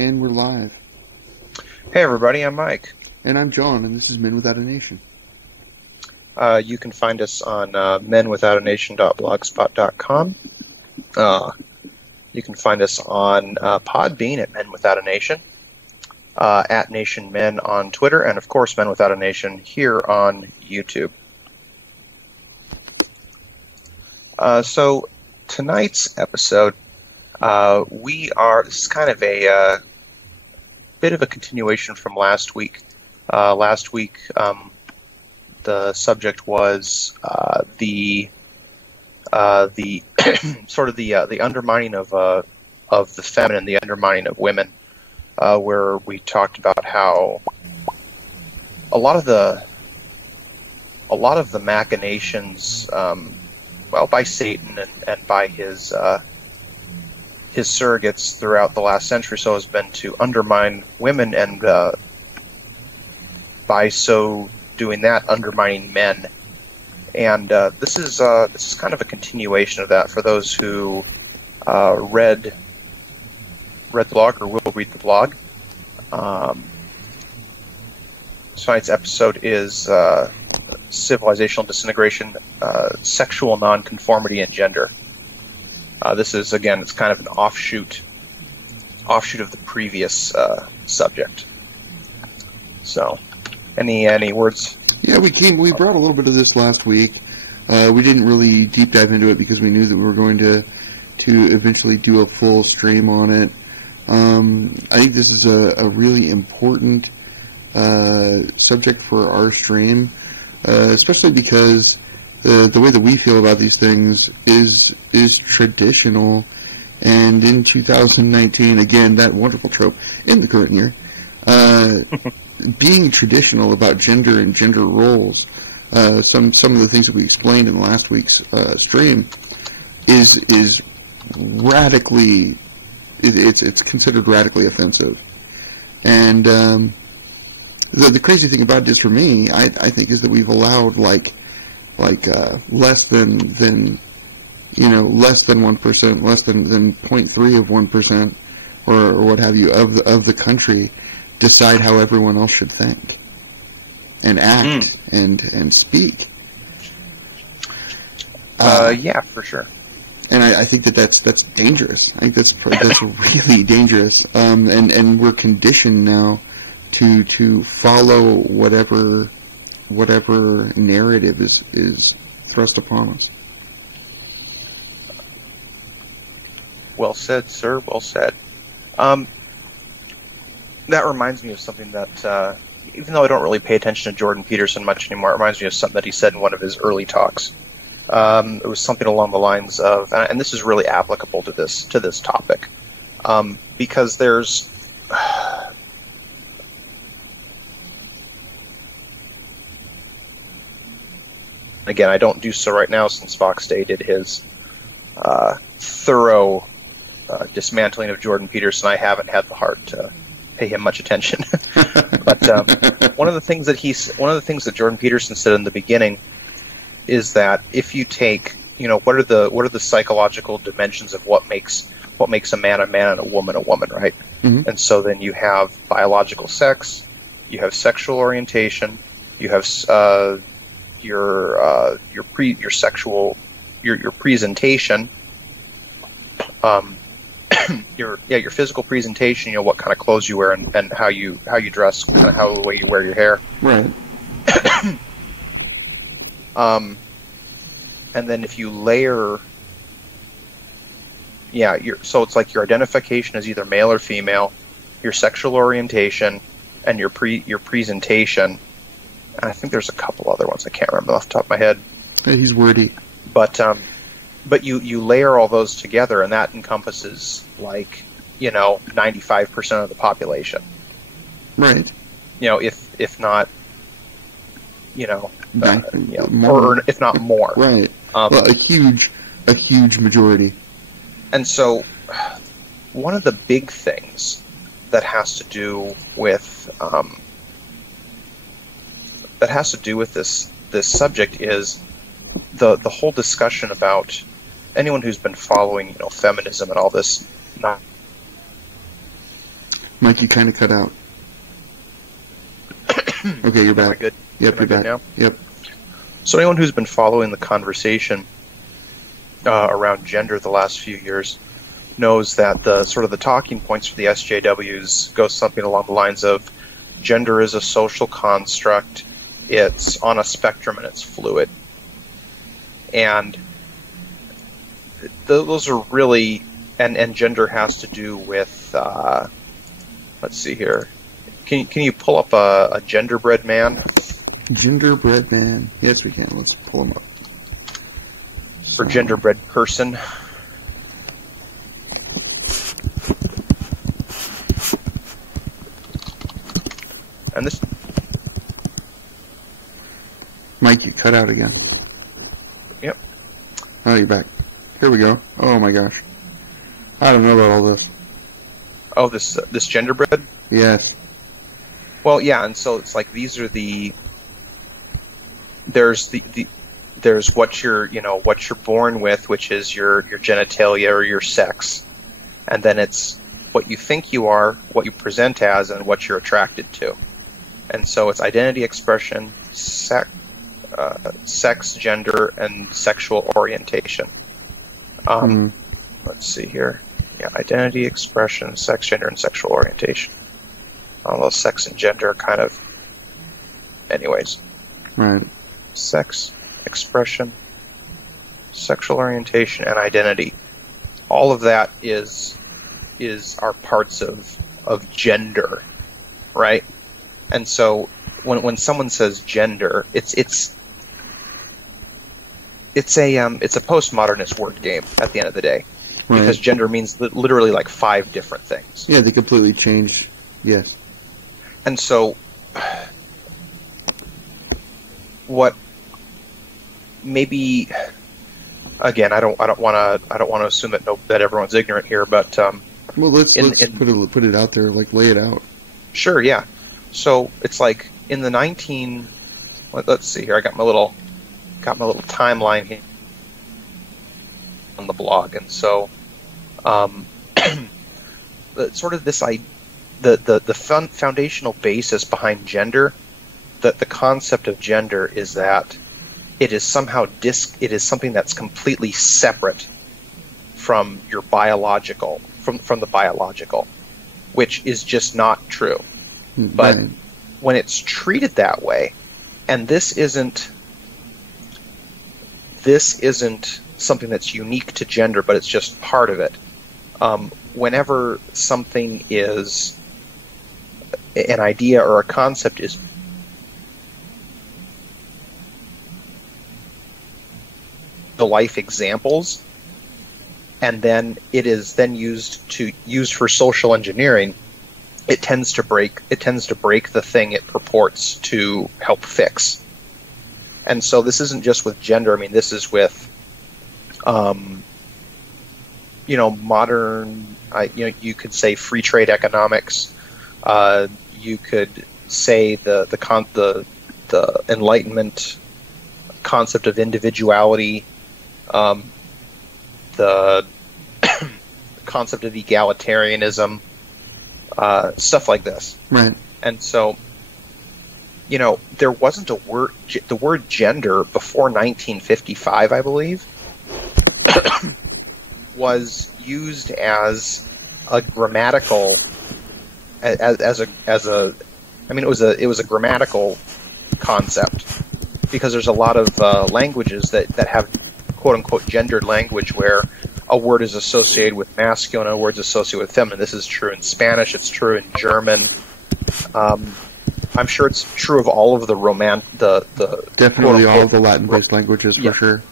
And we're live. Hey everybody, I'm Mike. And I'm John, and this is Men Without a Nation. You can find us on menwithoutanation.blogspot.com. You can find us on Podbean at Men Without a Nation, at Nation Men on Twitter, and of course Men Without a Nation here on YouTube. So tonight's episode, this is kind of a bit of a continuation from last week. Last week, the subject was the sort of the undermining of the feminine, the undermining of women, where we talked about how a lot of the machinations, by Satan and by his surrogates throughout the last century or so has been to undermine women, and by so doing that, undermining men. And this is kind of a continuation of that for those who read the blog or will read the blog. Tonight's episode is Civilizational Disintegration, Sexual Non-Conformity and Gender. This is, again, it's kind of an offshoot of the previous subject. So, any words? Yeah, we brought a little bit of this last week. We didn't really deep dive into it because we knew that we were going to eventually do a full stream on it. I think this is a really important subject for our stream, especially because the way that we feel about these things is traditional, and in 2019, again, that wonderful trope in the current year, being traditional about gender and gender roles, some of the things that we explained in last week's stream is radically, it's considered radically offensive. And the crazy thing about this for me, I think, is that we've allowed less than 1%, less than 0.3 of 1%, or what have you, of the country decide how everyone else should think and act and speak. Yeah, for sure. And I think that's dangerous. I think that's really dangerous. And we're conditioned now to follow whatever narrative is thrust upon us. Well said, sir. Well said. That reminds me of something that, even though I don't really pay attention to Jordan Peterson much anymore, it reminds me of something that he said in one of his early talks. It was something along the lines of, and this is really applicable to this topic, because there's again, I don't do so right now since Fox Day did his thorough dismantling of Jordan Peterson. I haven't had the heart to pay him much attention. But one of the things that Jordan Peterson said in the beginning is that if you take, what are the psychological dimensions of what makes a man and a woman, right? Mm-hmm. And so then you have biological sex, you have sexual orientation, you have your presentation, your physical presentation, what kind of clothes you wear and how you dress, kind of the way you wear your hair. Right. And then if you layer, so it's like your identification as either male or female, your sexual orientation, and your presentation. And I think there's a couple other ones I can't remember off the top of my head. Yeah, he's wordy. But you layer all those together, and that encompasses 95% of the population. Right. If not, more. Or if not more. Right. Well, a huge majority. And so, one of the big things that has to do with this subject is the whole discussion about anyone who's been following feminism and all this. Mike, you kind of cut out. Okay, you're back. Am I good? Yep, you're back. Now? Yep. So anyone who's been following the conversation around gender the last few years knows that the sort of the talking points for the SJWs go something along the lines of gender is a social construct, it's on a spectrum, and it's fluid. And those are really, and gender has to do with, let's see here. Can you pull up a genderbread man? Genderbread man. Yes, we can. Let's pull him up. Or genderbread person. And this... Mike, you cut out again. Yep. Oh, you're back. Here we go. Oh my gosh. I don't know about all this. Oh, this genderbread? Yes. Well, yeah, and so it's like these are the... There's there's what you're born with, which is your genitalia or your sex, and then it's what you think you are, what you present as, and what you're attracted to. And so it's identity, expression, sex, gender, and sexual orientation. Let's see here. Yeah, identity, expression, sex, gender, and sexual orientation. Although sex and gender are kind of... Anyways. Right. Sex, expression, sexual orientation, and identity. All of that are parts of gender, right? And so when someone says gender, it's a postmodernist word game at the end of the day, right. Because gender means literally like 5 different things. Yeah, they completely change. Yes. And so what maybe, again, I don't want to assume that everyone's ignorant here, but well, let's put it out there, like lay it out. Sure, yeah. So it's like in the let's see here. I got my little timeline here on the blog, and so sort of this the foundational basis behind gender, the concept of gender is that it is somehow it is something that's completely separate from your biological, from the biological, which is just not true. But when it's treated that way, and this isn't something that's unique to gender, but it's just part of it. Whenever something is an idea or a concept is the life examples, and then it is then used for social engineering, it tends to break the thing it purports to help fix. And so this isn't just with gender. I mean, this is with modern, you could say free trade economics. You could say the Enlightenment concept of individuality, the concept of egalitarianism, stuff like this. Right. And so, there wasn't the word gender before 1955, I believe, was used as a grammatical, it was a grammatical concept, because there's a lot of languages that have quote unquote gendered language where a word is associated with masculine and a word is associated with feminine. This is true in Spanish, it's true in German. I'm sure it's true of all of the definitely all of the Latin-based languages, for sure.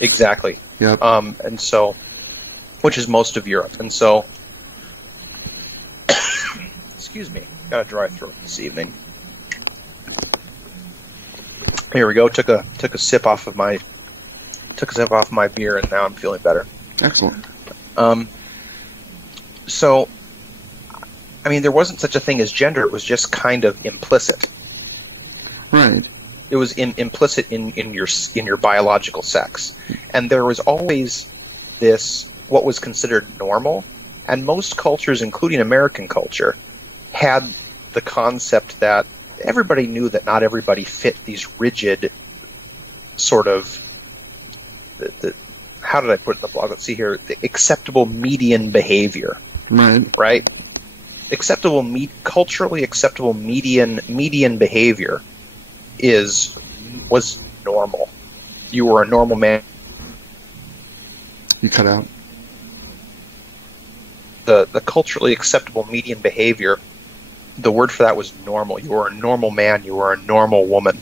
Exactly. Yep. And so, which is most of Europe. And so, excuse me, got a dry throat this evening. Here we go. Took a sip off of my beer, and now I'm feeling better. Excellent. So, I mean, there wasn't such a thing as gender. It was just kind of implicit. Right. It was implicit in your biological sex, and there was always this what was considered normal, And most cultures, including American culture, had the concept that everybody knew that not everybody fit these rigid sort of, how did I put it in the blog? Let's see here. The acceptable median behavior. Right? Culturally acceptable median behavior was normal. You were a normal man. You cut out. The culturally acceptable median behavior, the word for that was normal. You were a normal man. You were a normal woman.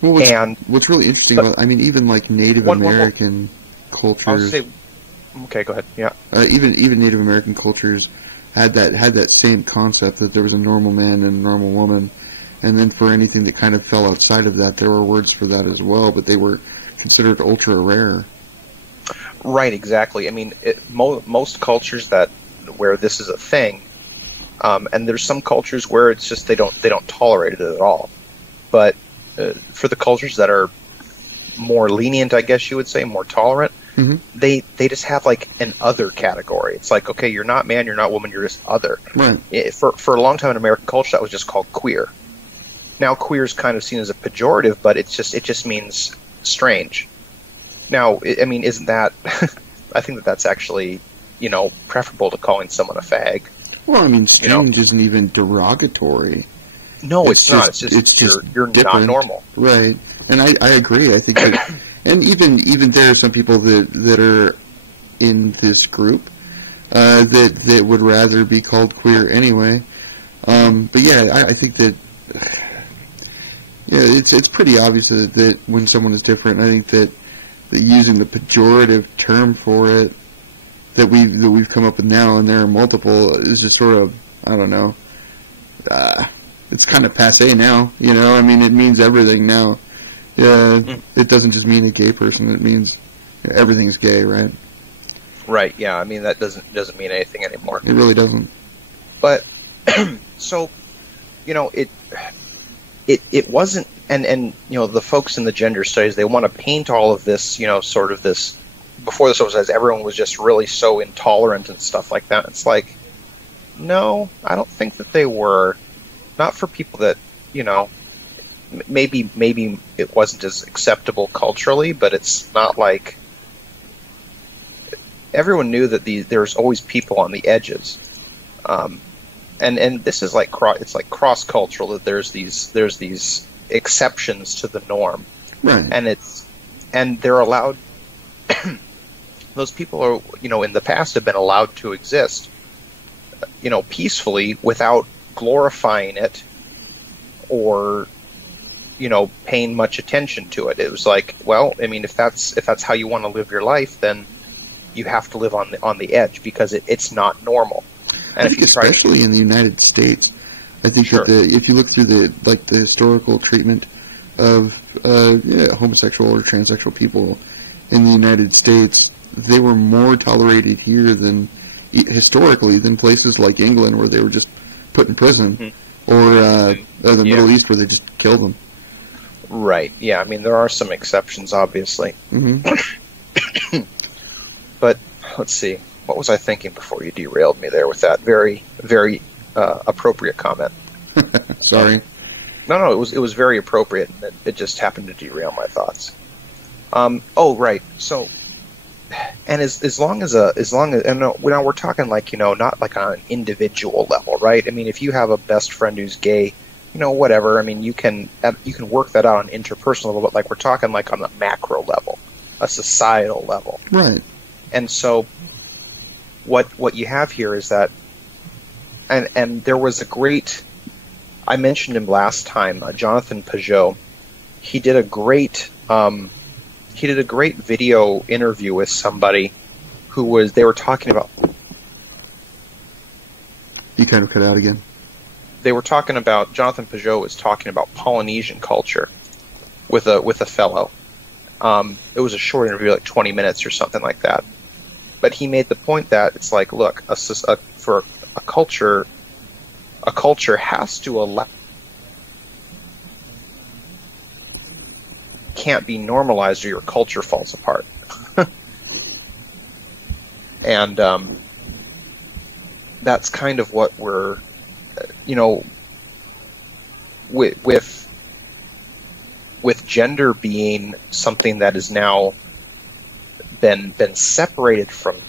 What's really interesting about, even like Native American cultures. Okay, go ahead. Yeah. Even Native American cultures had that same concept that there was a normal man and a normal woman, and then for anything that kind of fell outside of that, there were words for that as well, but they were considered ultra rare. Right, exactly. I mean, most cultures where this is a thing, and there's some cultures where it's just they don't tolerate it at all. But for the cultures that are more lenient, I guess you would say, more tolerant, mm-hmm. they just have like an other category. It's like, okay, you're not man, you're not woman, you're just other. Right. For a long time in American culture, that was just called queer. Now queer is kind of seen as a pejorative, but it just means strange. Now, I mean, isn't that? I think that's actually, preferable to calling someone a fag. Well, I mean, strange isn't even derogatory. No, it's not. It's just you're not normal. Right. And I agree. I think that, and even there are some people that are in this group that would rather be called queer anyway. But yeah, I think that it's pretty obvious that when someone is different, I think that using the pejorative term for it that we've come up with now, and there are multiple, is just sort of, I don't know. It's kind of passé now, I mean, it means everything now. Yeah, it doesn't just mean a gay person. It means everything's gay, right? Right. Yeah. I mean, that doesn't mean anything anymore. It really doesn't. But so, it wasn't, and the folks in the gender studies, they want to paint all of this, sort of this. Before this was as everyone was just really so intolerant and stuff like that. It's like, no, I don't think that they were. Not for people that, maybe it wasn't as acceptable culturally, but it's not like everyone knew that there's always people on the edges, and this is like it's like cross cultural, that there's these exceptions to the norm, right? And they're allowed. Those people are, in the past have been allowed to exist, peacefully without glorifying it or paying much attention to it. It was like, well, I mean, if that's how you want to live your life, then you have to live on the edge because it's not normal. And I think especially in the United States, I think sure. that if you look through the historical treatment of homosexual or transsexual people in the United States, they were more tolerated here historically than places like England, where they were just put in prison, mm-hmm. or the Middle East, where they just killed them. Right. Yeah. I mean, there are some exceptions, obviously. Mm-hmm. But let's see. What was I thinking before you derailed me there with that very, very appropriate comment? Sorry. No. It was very appropriate, and it just happened to derail my thoughts. Right. So. And as long as and now we're talking like, not like on an individual level, right? I mean, if you have a best friend who's gay, whatever. I mean, you can work that out on an interpersonal level, but like we're talking like on a macro level, a societal level, right? And so, what you have here is that, and there was a great, I mentioned him last time, Jonathan Peugeot. He did a great. He did a great video interview with somebody they were talking about. You kind of cut out again. They were talking about, Jonathan Peugeot was talking about Polynesian culture with a fellow. It was a short interview, like 20 minutes or something like that. But he made the point that it's like, look, for a culture has to allow, can't be normalized or your culture falls apart. And that's kind of what we're, with gender being something that has now been separated from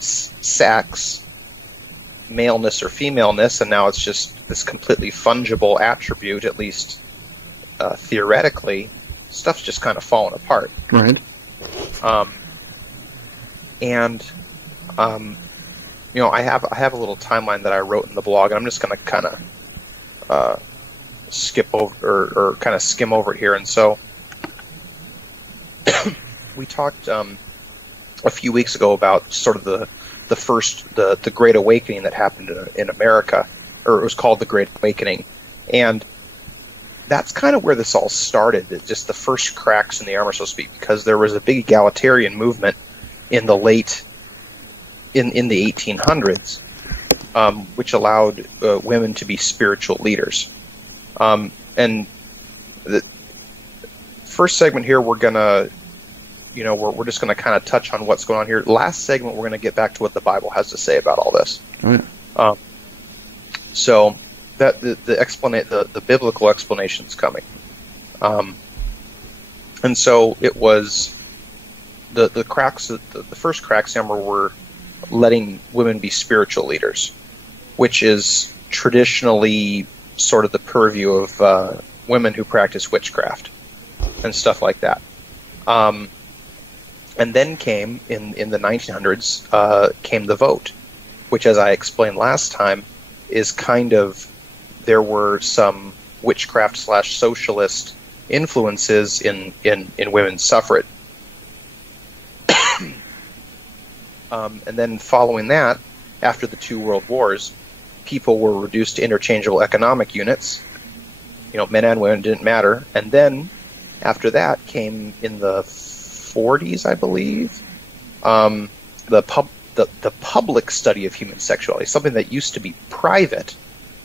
sex, maleness or femaleness, and now it's just this completely fungible attribute, at least theoretically. Stuff's just kind of fallen apart. Right. I have a little timeline that I wrote in the blog, and I'm just going to kind of skip over or kind of skim over it here. And so we talked a few weeks ago about sort of the Great Awakening that happened in America, or it was called the Great Awakening, and that's kind of where this all started. It's just the first cracks in the armor, so to speak, because there was a big egalitarian movement in the in the 1800s, which allowed women to be spiritual leaders. And the first segment here, we're gonna, we're just gonna kind of touch on what's going on here. Last segment, we're gonna get back to what the Bible has to say about all this. Right. So that the biblical explanation is coming. And so it was the cracks. The first cracks were letting women be spiritual leaders, which is traditionally sort of the purview of women who practice witchcraft and stuff like that. And then came in the 1900s came the vote, which, as I explained last time, is kind of, there were some witchcraft / socialist influences in women's suffrage. And then following that, after the two world wars, people were reduced to interchangeable economic units. Men and women didn't matter. And then after that came, in the 40s, I believe, the public study of human sexuality. Something that used to be private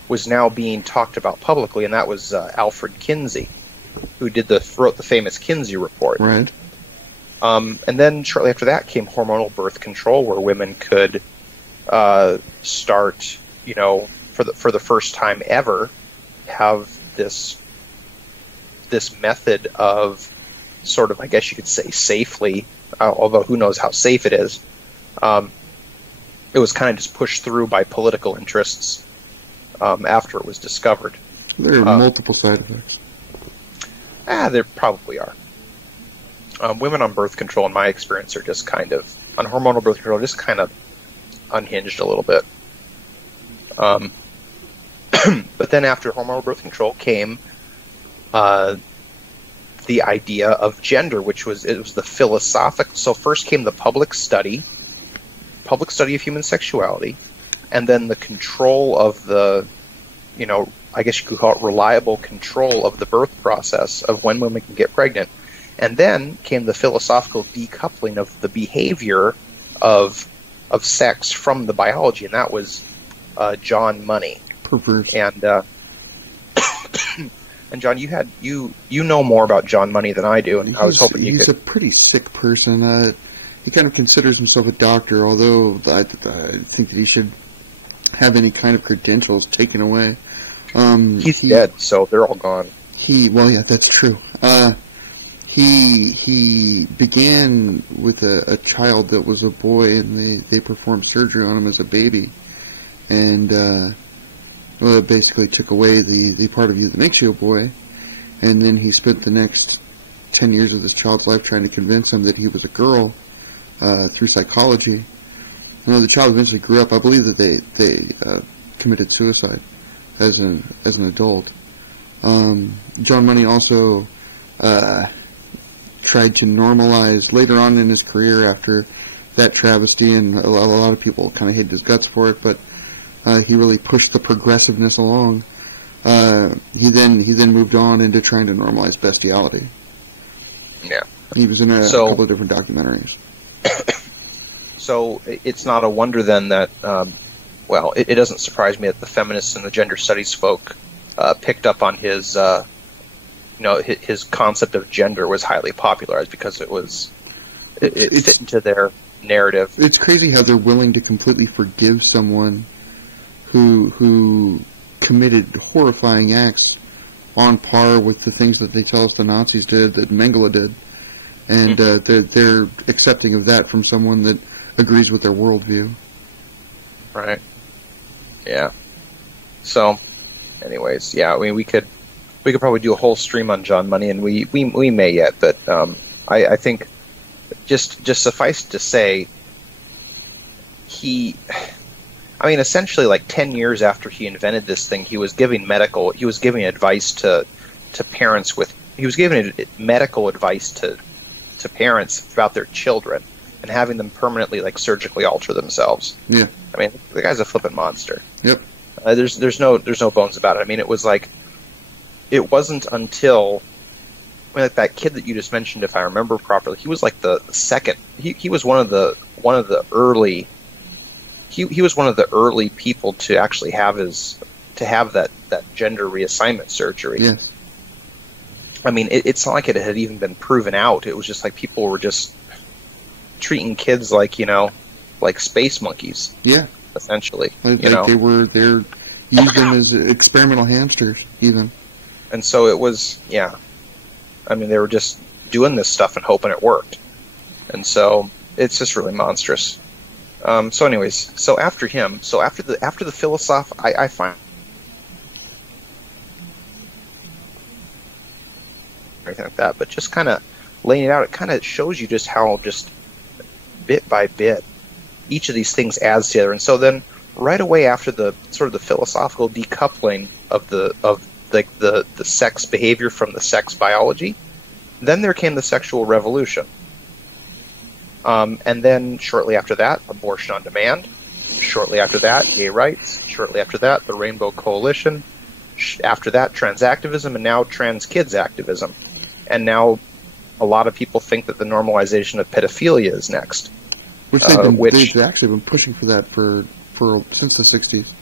was now being talked about publicly, and that was Alfred Kinsey, who wrote the famous Kinsey Report. Right. And then shortly after that came hormonal birth control, where women could start, for the first time ever, have this method of sort of, I guess you could say, safely, although who knows how safe it is. It was kind of just pushed through by political interests after it was discovered. There are multiple side effects. There probably are. Women on birth control, in my experience, are just kind of, on hormonal birth control, just kind of unhinged a little bit. But then after hormonal birth control came the idea of gender, which was the philosophical. So first came the public study of human sexuality, and then the control of the, I guess you could call it reliable control of the birth process of when women can get pregnant. And then came the philosophical decoupling of the behavior of sex from the biology, and that was John Money. Perverse. And and John, you know more about John Money than I do, and I was hoping you could. He's a pretty sick person. He kind of considers himself a doctor, although I think that he should have any kind of credentials taken away. He's dead, so they're all gone. Well, yeah, that's true. He began with a child that was a boy, and they performed surgery on him as a baby, and it basically took away the part of you that makes you a boy. And then he spent the next 10 years of this child's life trying to convince him that he was a girl through psychology. The child eventually grew up. I believe that they committed suicide as an adult. John Money also tried to normalize later on in his career after that travesty, and a lot of people kind of hated his guts for it, but he really pushed the progressiveness along. He then moved on into trying to normalize bestiality. Yeah. He was in a couple of different documentaries. So it's not a wonder then that, it doesn't surprise me that the feminists and the gender studies folk picked up on his, his concept of gender was highly popularized, because it fit into narrative. It's crazy how they're willing to completely forgive someone who committed horrifying acts on par with the things that they tell us the Nazis did, that Mengele did, and they're accepting of that from someone that agrees with their worldview. Right. Yeah. So, anyways, yeah. I mean, we could probably do a whole stream on John Money, and we may yet, but I think just suffice to say, essentially, like 10 years after he invented this thing, he was giving advice to parents he was giving medical advice to parents about their children and having them permanently, like, surgically alter themselves. Yeah. I mean, the guy's a flippin' monster. Yep. There's no bones about it. I mean, it wasn't until, like that kid that you just mentioned, if I remember properly, he was like the second. He was one of the early. He was one of the early people to actually have that gender reassignment surgery. Yes. I mean, it's not like it had even been proven out. It was just like people were just treating kids like, like space monkeys. Yeah. Essentially. They're used them as experimental hamsters, even. And so it was, yeah. I mean, they were just doing this stuff and hoping it worked. And so it's just really monstrous. So anyways, after the philosoph, I find anything like that, but just kind of laying it out, it kind of shows you just how, just bit by bit, each of these things adds together. And so then right away after the sort of the philosophical decoupling of the sex behavior from the sex biology, then there came the sexual revolution. And then shortly after that, abortion on demand. Shortly after that, gay rights. Shortly after that, the Rainbow Coalition. After that, trans activism, and now trans kids activism. And now a lot of people think that the normalization of pedophilia is next. Which they've actually been pushing for that for since the 60s.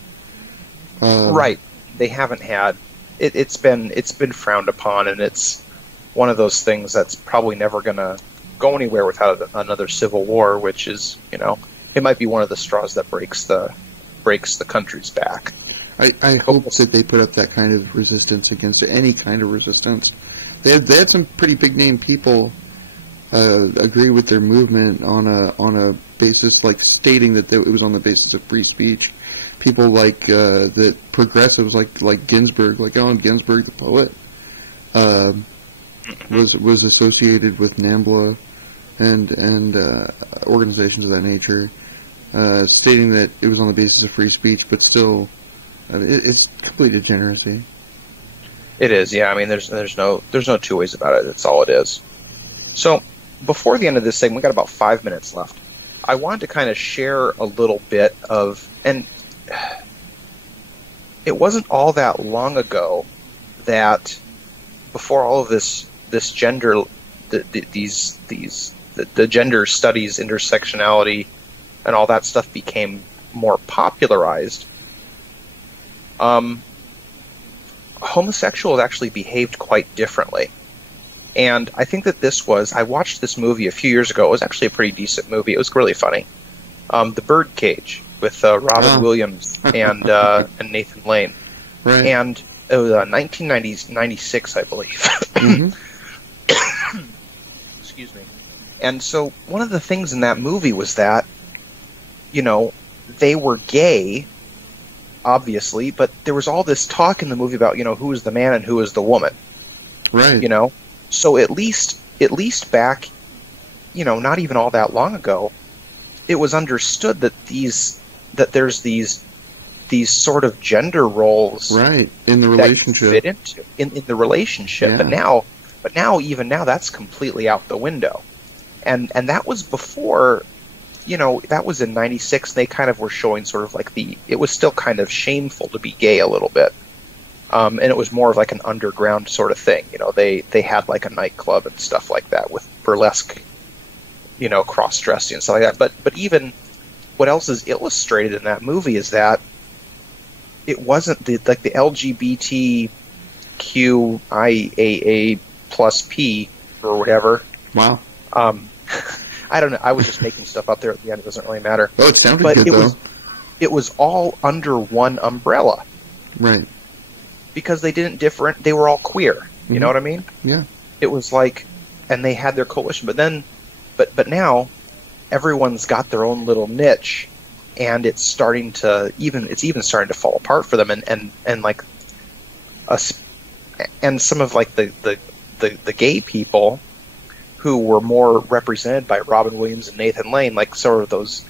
Right. They haven't had it's been frowned upon, and it's one of those things that's probably never going to go anywhere without another civil war, which is, it might be one of the straws that breaks the country's back. I hope that they put up that kind of resistance against any kind of resistance. They had some pretty big name people agree with their movement on a basis, like stating that it was on the basis of free speech. People like that progressives like Ginsberg, like Allen Ginsberg, the poet, was associated with NAMBLA and organizations of that nature, stating that it was on the basis of free speech, but still, it's complete degeneracy. It is, yeah. I mean, there's no two ways about it. That's all it is. So, before the end of this segment, we got about 5 minutes left. I wanted to kind of share a little bit of, and it wasn't all that long ago that before all of this gender, the gender studies, intersectionality, and all that stuff became more popularized, homosexuals actually behaved quite differently. And I think that I watched this movie a few years ago. It was actually a pretty decent movie. It was really funny. The Birdcage with Robin Williams and Nathan Lane. Right. And it was 1996, I believe. Mm-hmm. Excuse me. And so one of the things in that movie was that, they were gay, obviously, but there was all this talk in the movie about, who is the man and who is the woman. Right. So at least back, not even all that long ago, it was understood that there's these sort of gender roles, right, in the relationship, that fit into in the relationship. Yeah. But now even now that's completely out the window, and that was before, that was in '96. They kind of were showing sort of like it was still kind of shameful to be gay a little bit. And it was more of like an underground sort of thing. They had like a nightclub and stuff like that with burlesque, cross-dressing and stuff like that. But even what else is illustrated in that movie is that it wasn't the LGBTQIAA plus P or whatever. Wow. I don't know. I was just making stuff up there at the end. It doesn't really matter. Well, it sounded good, though. It was all under one umbrella. Right. Because they didn't different. They were all queer. You know what I mean? Yeah. It was like, and they had their coalition. But now, everyone's got their own little niche, and it's starting to even starting to fall apart for them. And like us, and some of like the gay people who were more represented by Robin Williams and Nathan Lane, like sort of those,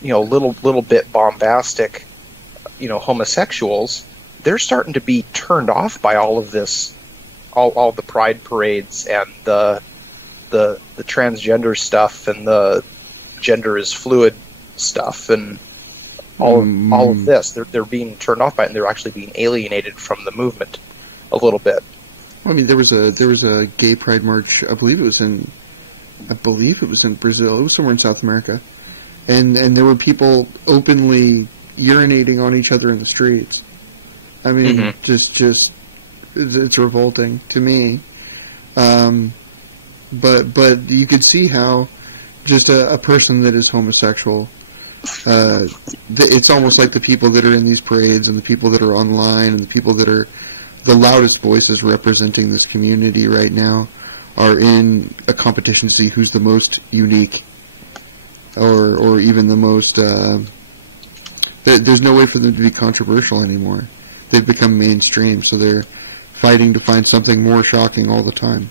little bit bombastic, homosexuals, they're starting to be turned off by all of this, all the pride parades and the transgender stuff and the gender is fluid stuff and all of this. They're being turned off by it, and they're actually being alienated from the movement a little bit. I mean, there was a gay pride march. I believe it was in Brazil. It was somewhere in South America, and there were people openly urinating on each other in the streets. I mean, just it's revolting to me. But you could see how just a person that is homosexual, it's almost like the people that are in these parades and the people that are online and the people that are the loudest voices representing this community right now are in a competition to see who's the most unique or even the most there's no way for them to be controversial anymore. They've become mainstream, so they're fighting to find something more shocking all the time.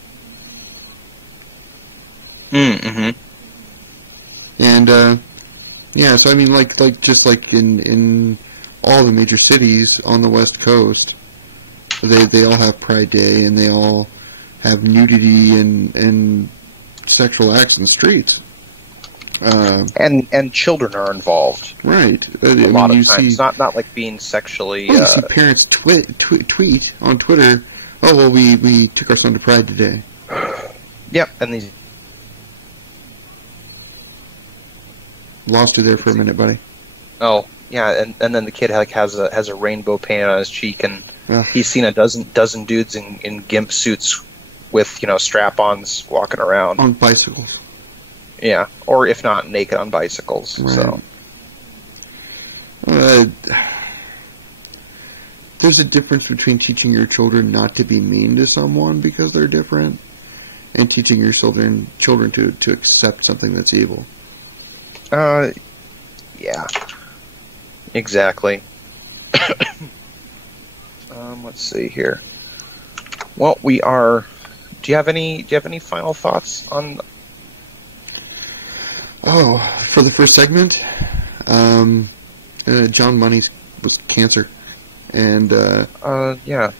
And so I mean, like just like in all the major cities on the West Coast, they all have Pride Day, and they all have nudity and sexual acts in the streets. And children are involved. Right. A lot of times. It's not like being sexually... Well, you see parents tweet on Twitter, oh, well, we took our son to Pride today. Yep, and these... Lost you there for a minute, buddy. Oh, yeah, and then the kid has a rainbow painted on his cheek, and he's seen a dozen dudes in gimp suits with, strap-ons walking around. On bicycles. Yeah, or if not, naked on bicycles. Right. So, there's a difference between teaching your children not to be mean to someone because they're different, and teaching your children to accept something that's evil. Yeah, exactly. Let's see here. Well, we are. Do you have any final thoughts on? Oh, for the first segment, John Money was cancer, and yeah,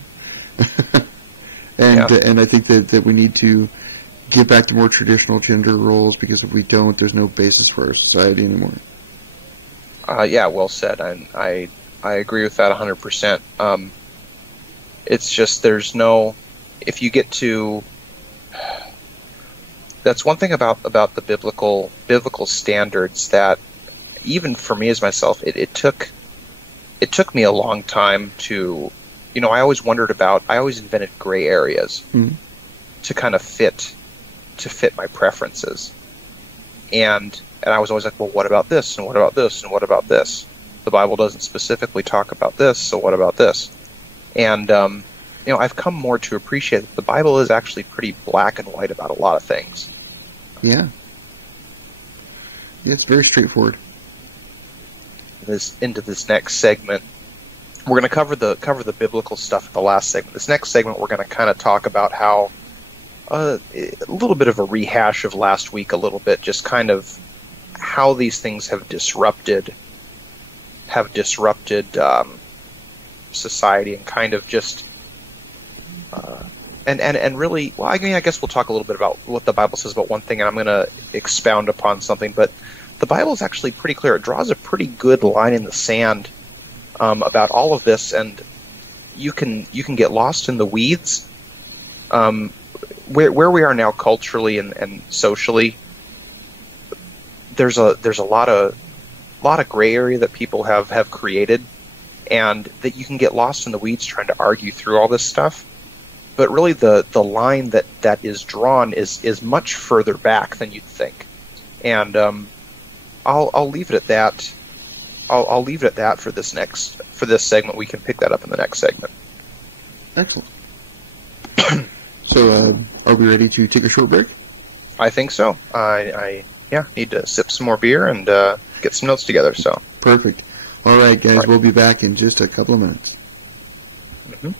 and I think that we need to get back to more traditional gender roles, because if we don't, there's no basis for our society anymore. Yeah, well said. I agree with that 100%. It's just there's no. If you get to. That's one thing about the biblical standards that even for me as myself, it took me a long time to, I always invented gray areas to kind of fit my preferences. And I was always like, well, what about this? And what about this? And what about this? The Bible doesn't specifically talk about this, so what about this? And, I've come more to appreciate that the Bible is actually pretty black and white about a lot of things. Yeah. Yeah, it's very straightforward. Into this next segment, we're going to cover the biblical stuff in the last segment. This next segment, we're going to kind of talk about how a little bit of a rehash of last week, a little bit, just kind of how these things have disrupted society, and kind of just and really, well, I mean, I guess we'll talk a little bit about what the Bible says about one thing, and I'm going to expound upon something. But the Bible is actually pretty clear. It draws a pretty good line in the sand about all of this, and you can get lost in the weeds. Where we are now culturally and socially, there's a lot of gray area that people have created, and that you can get lost in the weeds trying to argue through all this stuff. But really, the line that is drawn is much further back than you'd think. And I'll leave it at that. I'll leave it at that for this segment. We can pick that up in the next segment. Excellent. So, are we ready to take a short break? I think so. I need to sip some more beer and get some notes together. So perfect. All right, guys, we'll be back in just a couple of minutes. Mm-hmm.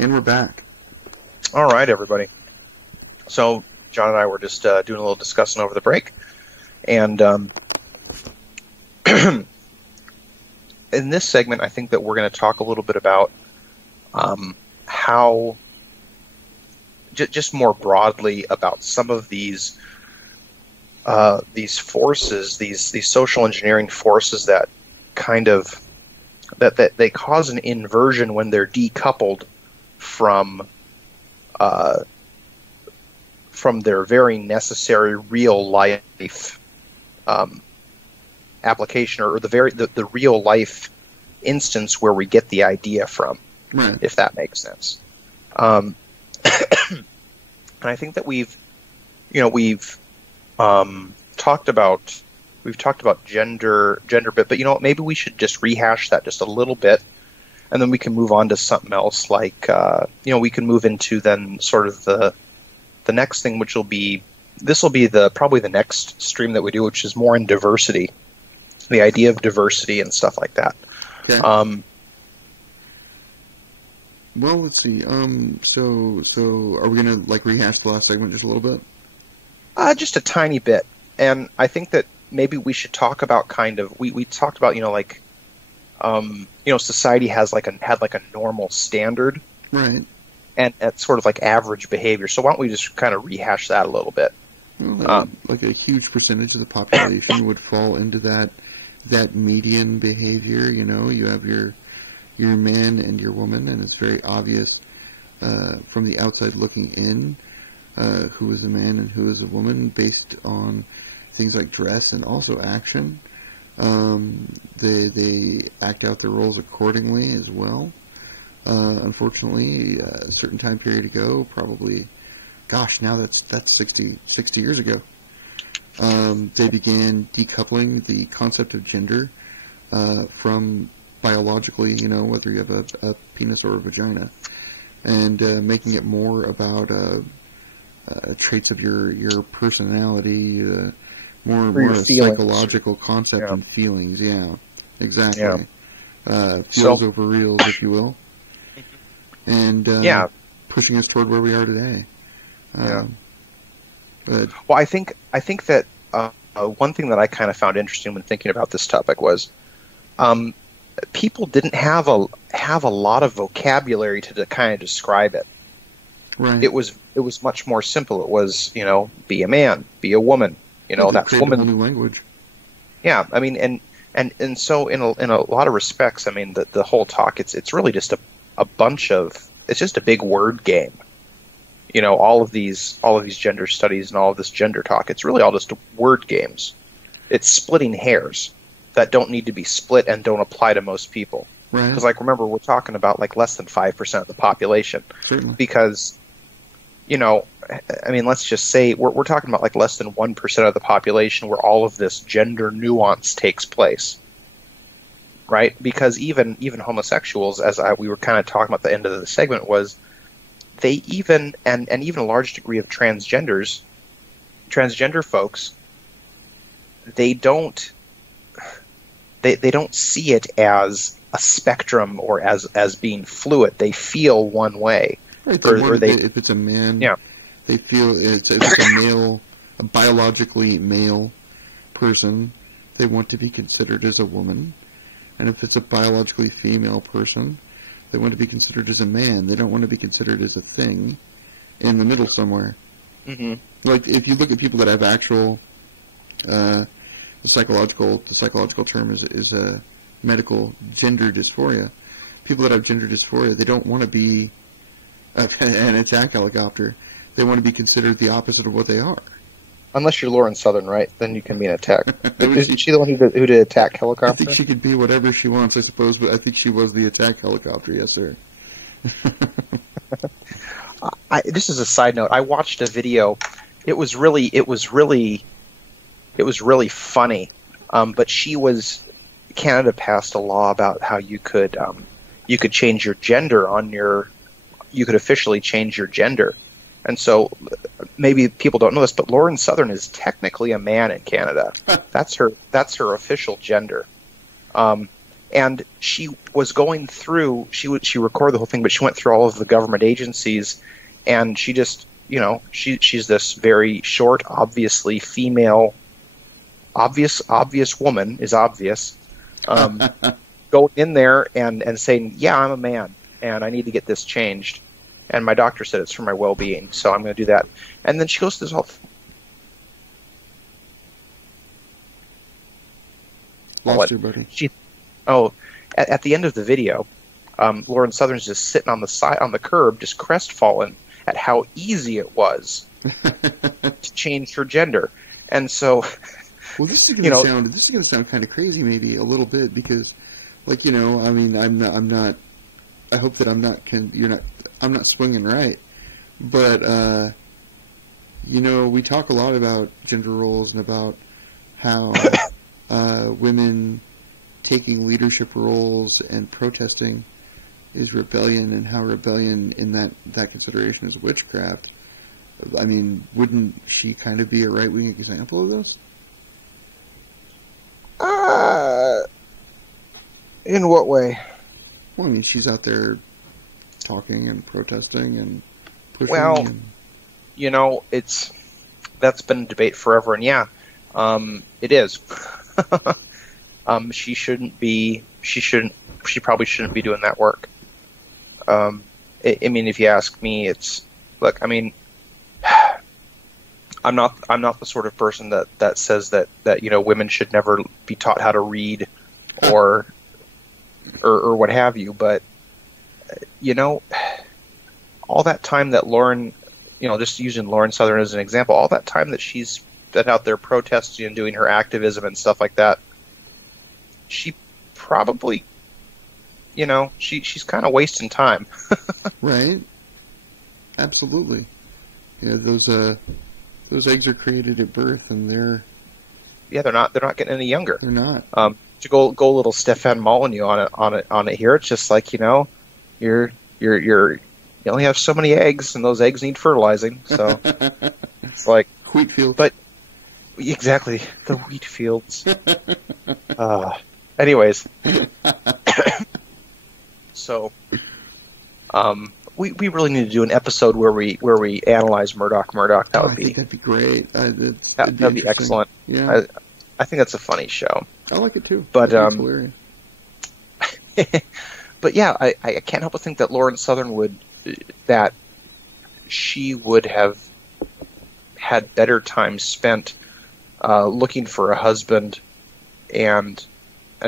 And we're back. All right, everybody. So John and I were just doing a little discussing over the break, and in this segment, I think that we're going to talk a little bit about how, just more broadly, about some of these forces, these social engineering forces that kind of that they cause an inversion when they're decoupled from their very necessary real life application, or the real life instance where we get the idea from, right. If that makes sense. And I think that we've talked about gender bit, but maybe we should just rehash that just a little bit, and then we can move on to something else, like we can move into then sort of the next thing, which will be this will be probably the next stream that we do, which is more in diversity, the idea of diversity and stuff like that. Okay. Well, let's see. So are we gonna like rehash the last segment just a little bit? Just a tiny bit, and I think that maybe we should talk about we talked about society had like a normal standard, right? And at sort of like average behavior. So why don't we just kind of rehash that a little bit? Well, like a huge percentage of the population would fall into that median behavior. You have your man and your woman, and it's very obvious from the outside looking in who is a man and who is a woman based on things like dress and also action. They act out their roles accordingly as well. Unfortunately, a certain time period ago, probably, now that's 60 years ago, they began decoupling the concept of gender from biologically, whether you have a penis or a vagina, and making it more about traits of your personality, more psychological concept and feelings. Yeah, exactly. Yeah. Feels over reals, if you will, and pushing us toward where we are today. But I think that one thing that I kind of found interesting when thinking about this topic was people didn't have a lot of vocabulary to kind of describe it. Right. It was much more simple. It was, be a man, be a woman. That's woman. A whole new language. Yeah, I mean, and so in a lot of respects, I mean, the whole talk, it's really just a bunch of, it's just a big word game. All of these gender studies and all of this gender talk, it's really all just word games. It's splitting hairs that don't need to be split and don't apply to most people. Right. Because, remember, we're talking about less than 5% of the population. Certainly. Because, I mean, let's just say we're talking about less than 1% of the population where all of this gender nuance takes place. Right? Because even homosexuals, as we were kind of talking about at the end of the segment, was they even a large degree of transgender folks, they don't see it as a spectrum or as being fluid. They feel one way. Right. If it's a man, they feel it's a male, a biologically male person, they want to be considered as a woman. And if it's a biologically female person, they want to be considered as a man. They don't want to be considered as a thing in the middle somewhere. Mm-hmm. Like, if you look at people that have actual, the psychological term is a medical gender dysphoria. People that have gender dysphoria, they don't want to be an attack helicopter. They want to be considered the opposite of what they are. Unless you're Lauren Southern, right? Then you can be an attack. Is she the one who did attack helicopter? I think she could be whatever she wants, I suppose, but I think she was the attack helicopter, yes, sir. This is a side note. I watched a video. It was really funny. But Canada passed a law about how you could change your gender you could officially change your gender. And so maybe people don't know this, but Lauren Southern is technically a man in Canada. That's her official gender. And she was going through, she recorded the whole thing, but she went through all of the government agencies, and she just, she's this very short, obviously female, obvious woman is obvious, going in there and saying, yeah, I'm a man, and I need to get this changed. And my doctor said it's for my well-being, so I'm going to do that. And then she goes through this whole Lost you, buddy. At the end of the video, Lauren Southern's just sitting on the curb, just crestfallen at how easy it was to change her gender. And so, well, this is going to sound kind of crazy, maybe a little bit, because, I mean, I'm not. I hope that I'm not swinging right, but we talk a lot about gender roles and about how women taking leadership roles and protesting is rebellion, and how rebellion in that consideration is witchcraft. I mean, wouldn't she kind of be a right-wing example of this? In what way? Well, I mean, she's out there talking and protesting and pushing. Well, you know, that's been a debate forever, and yeah, it is. She probably shouldn't be doing that work. I mean, if you ask me, look, I mean, I'm not the sort of person that says that you know, women should never be taught how to read or what have you, but you know, all that time that Lauren, you know, just using Lauren Southern as an example, all that time that she's been out there protesting and doing her activism and stuff like that, she probably, you know, she's kind of wasting time. Right. Absolutely. Yeah, those eggs are created at birth, and they're not getting any younger. They're not. To go a little Stefan Molyneux on it here. It's just like, you know, you only have so many eggs, and those eggs need fertilizing. So it's like wheat field. But exactly, the wheat fields. Anyways, so we really need to do an episode where we analyze Murdoch. That would I think that'd be great. That'd be excellent. Yeah, I think that's a funny show. I like it too. But it's hilarious. But yeah, I can't help but think that Lauren Southern would have had better time spent looking for a husband and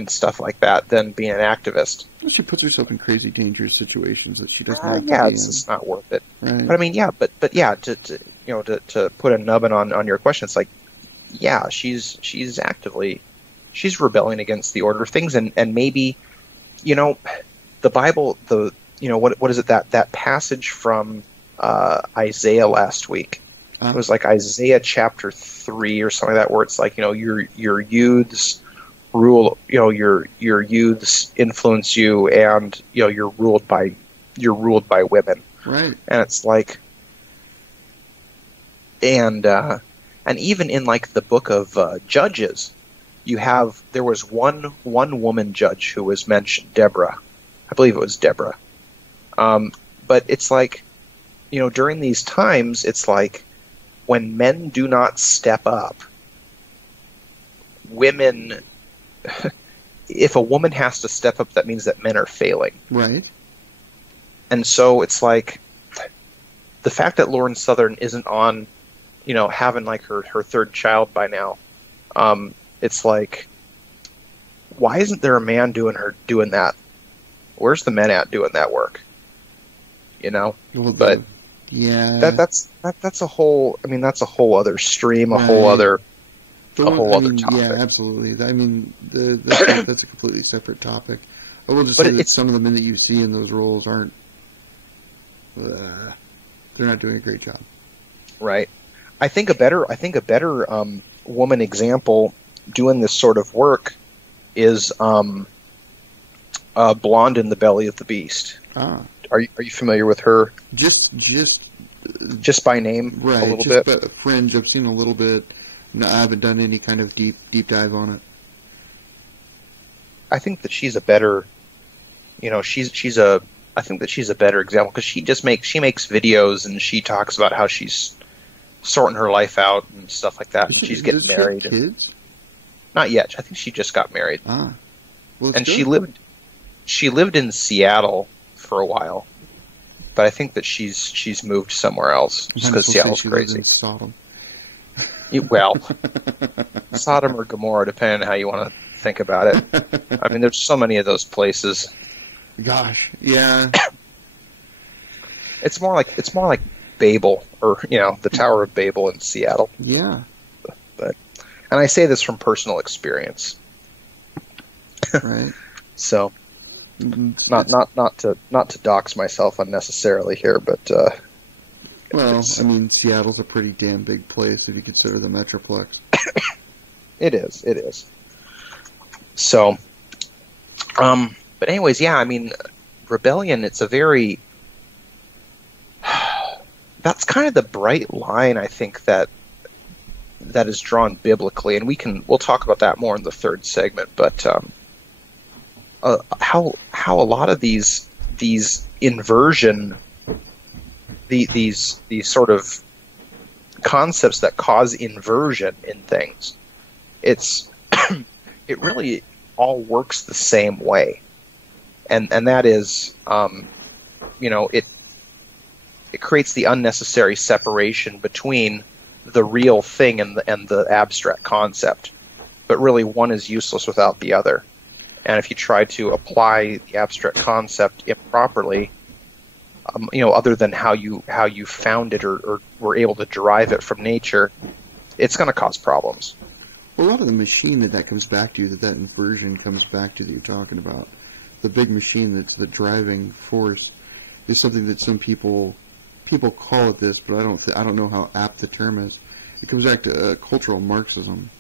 stuff like that than being an activist. Well, she puts herself in crazy, dangerous situations that she doesn't have to yeah, be it's in. just not worth it. Right. But I mean, yeah, but yeah, to put a nubbin on your question, it's like, yeah, she's rebelling against the order of things, and maybe, you know, the Bible, what is it, that passage from Isaiah last week? It was like Isaiah chapter 3 or something like that, where it's like, you know, your youths rule, you know, your youths influence you, and you know, you're ruled by women, right? And it's like, and even in like the book of Judges, there was one woman judge who was mentioned, Deborah, I believe it was Deborah. But it's like, you know, during these times, it's like when men do not step up, women. If a woman has to step up, that means that men are failing. Right. And so it's like the fact that Lauren Southern isn't on, you know, having like her third child by now. It's like, why isn't there a man doing that? Where's the men at doing that work? You know, well, but yeah, that's a whole. I mean, that's a whole other stream, a right. whole other. Other topic. Yeah, absolutely. I mean, that's a completely separate topic. I will just say that some of the men that you see in those roles aren't. They're not doing a great job. Right. I think a better woman example doing this sort of work is Blonde in the Belly of the Beast. Ah. Are you familiar with her? Just by name, right? A little just bit. Fringe. I've seen a little bit. No, I haven't done any kind of deep dive on it. I think that she's a better, you know, I think that she's a better example because she makes videos and she talks about how she's sorting her life out and stuff like that. And she's getting married. She have kids? Not yet. I think she just got married. Ah, well, and good. She lived in Seattle for a while, but I think that she's moved somewhere else just because Seattle's crazy. Sodom. Well, Sodom or Gomorrah, depending on how you want to think about it. I mean, there's so many of those places. Gosh, yeah. It's more like Babel, or you know, the Tower of Babel in Seattle. Yeah. And I say this from personal experience. Right. So, not to dox myself unnecessarily here, but. Well, I mean, Seattle's a pretty damn big place if you consider the Metroplex. It is. So, but anyways, yeah, I mean, rebellion, it's a very, that's kind of the bright line, I think, that is drawn biblically, and we'll talk about that more in the third segment. But how a lot of these inversion, these sort of concepts that cause inversion in things, it really all works the same way, and that is, it creates the unnecessary separation between the real thing and the abstract concept. But really, one is useless without the other. And if you try to apply the abstract concept improperly, other than how you found it or were able to derive it from nature, it's going to cause problems. Well, a lot of the machine that comes back to, that inversion comes back to that you're talking about, the big machine that's the driving force, is something that some people call it this, but I don't know how apt the term is. It comes back to cultural Marxism.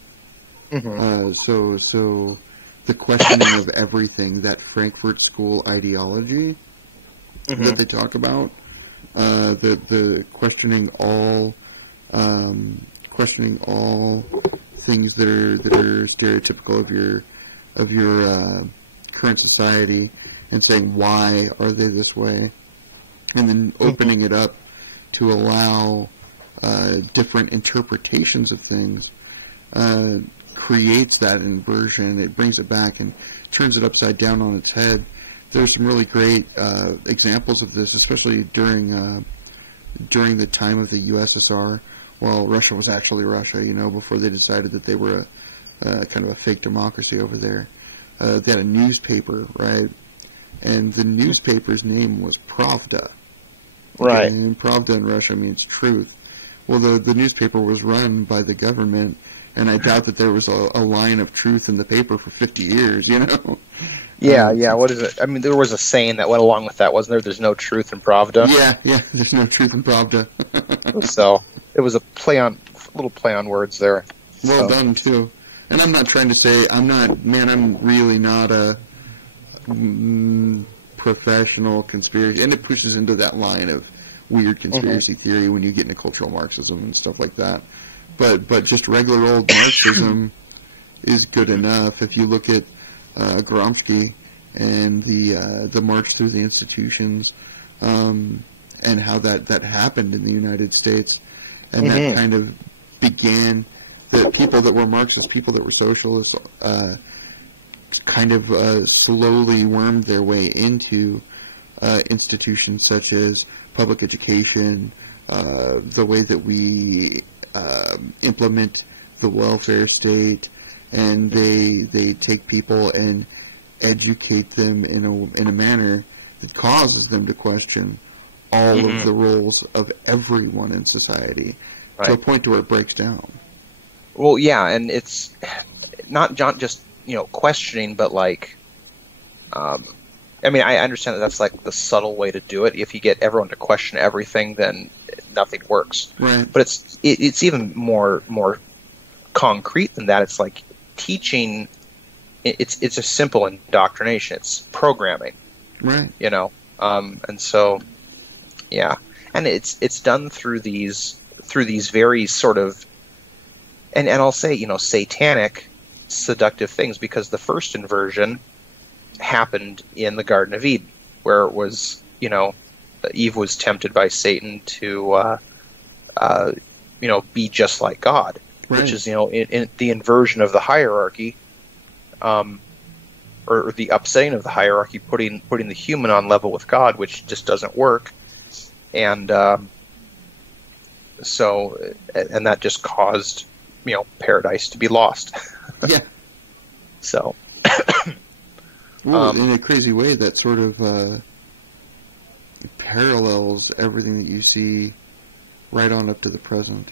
Mm-hmm. So the questioning of everything, that Frankfurt School ideology mm-hmm. that they talk about, the questioning all things that are stereotypical of your current society, and saying why are they this way, and then opening it up to allow different interpretations of things, creates that inversion. It brings it back and turns it upside down on its head. There's some really great examples of this, especially during the time of the USSR. Well, Russia was actually Russia, before they decided that they were kind of a fake democracy over there. They had a newspaper, right? And the newspaper's name was Pravda. Right. And Pravda in Russia means truth. Well, the newspaper was run by the government, and I doubt that there was a line of truth in the paper for 50 years, Yeah, what is it? I mean, there was a saying that went along with that, wasn't there? There's no truth in Pravda. Yeah, there's no truth in Pravda. So, it was a little play on words there. Well done, too. And I'm not trying to say, I'm really not a professional conspiracy, and it pushes into that line of weird conspiracy mm-hmm. theory when you get into cultural Marxism and stuff like that. But just regular old Marxism is good enough. If you look at Gramsci and the march through the institutions, and how that happened in the United States, and mm-hmm. that kind of began that people that were Marxists, people that were socialists, kind of slowly wormed their way into institutions such as public education, the way that we implement the welfare state, and they take people and educate them in a manner that causes them to question all mm-hmm. of the roles of everyone in society, right, to a point to where it breaks down. Well, yeah, and it's not just questioning, but like, I mean, I understand that that's like the subtle way to do it. If you get everyone to question everything, then nothing works. Right. But it's even more concrete than that. It's like teaching. It's a simple indoctrination. It's programming. Right. And so, yeah, and it's done through these very sort of, and I'll say satanic, seductive things, because the first inversion happened in the Garden of Eden, where it was Eve was tempted by Satan to be just like God, right, which is in the inversion of the hierarchy, or the upsetting of the hierarchy, putting the human on level with God, which just doesn't work, and that just caused paradise to be lost. Yeah. So. Well, in a crazy way, that sort of parallels everything that you see right on up to the present.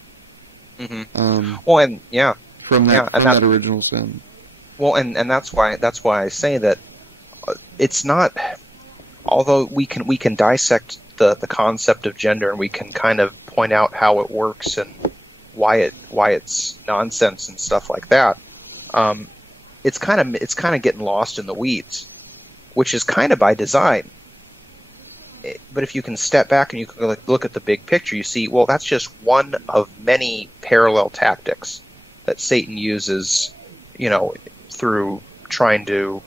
Mm-hmm. Well, and yeah, from that original sin. Well, and that's why I say that it's not. Although we can dissect the concept of gender, and we can kind of point out how it works and why it's nonsense and stuff like that. It's kind of getting lost in the weeds, which is kind of by design. but if you can step back and you can look at the big picture, you see, well, that's just one of many parallel tactics that Satan uses, through trying to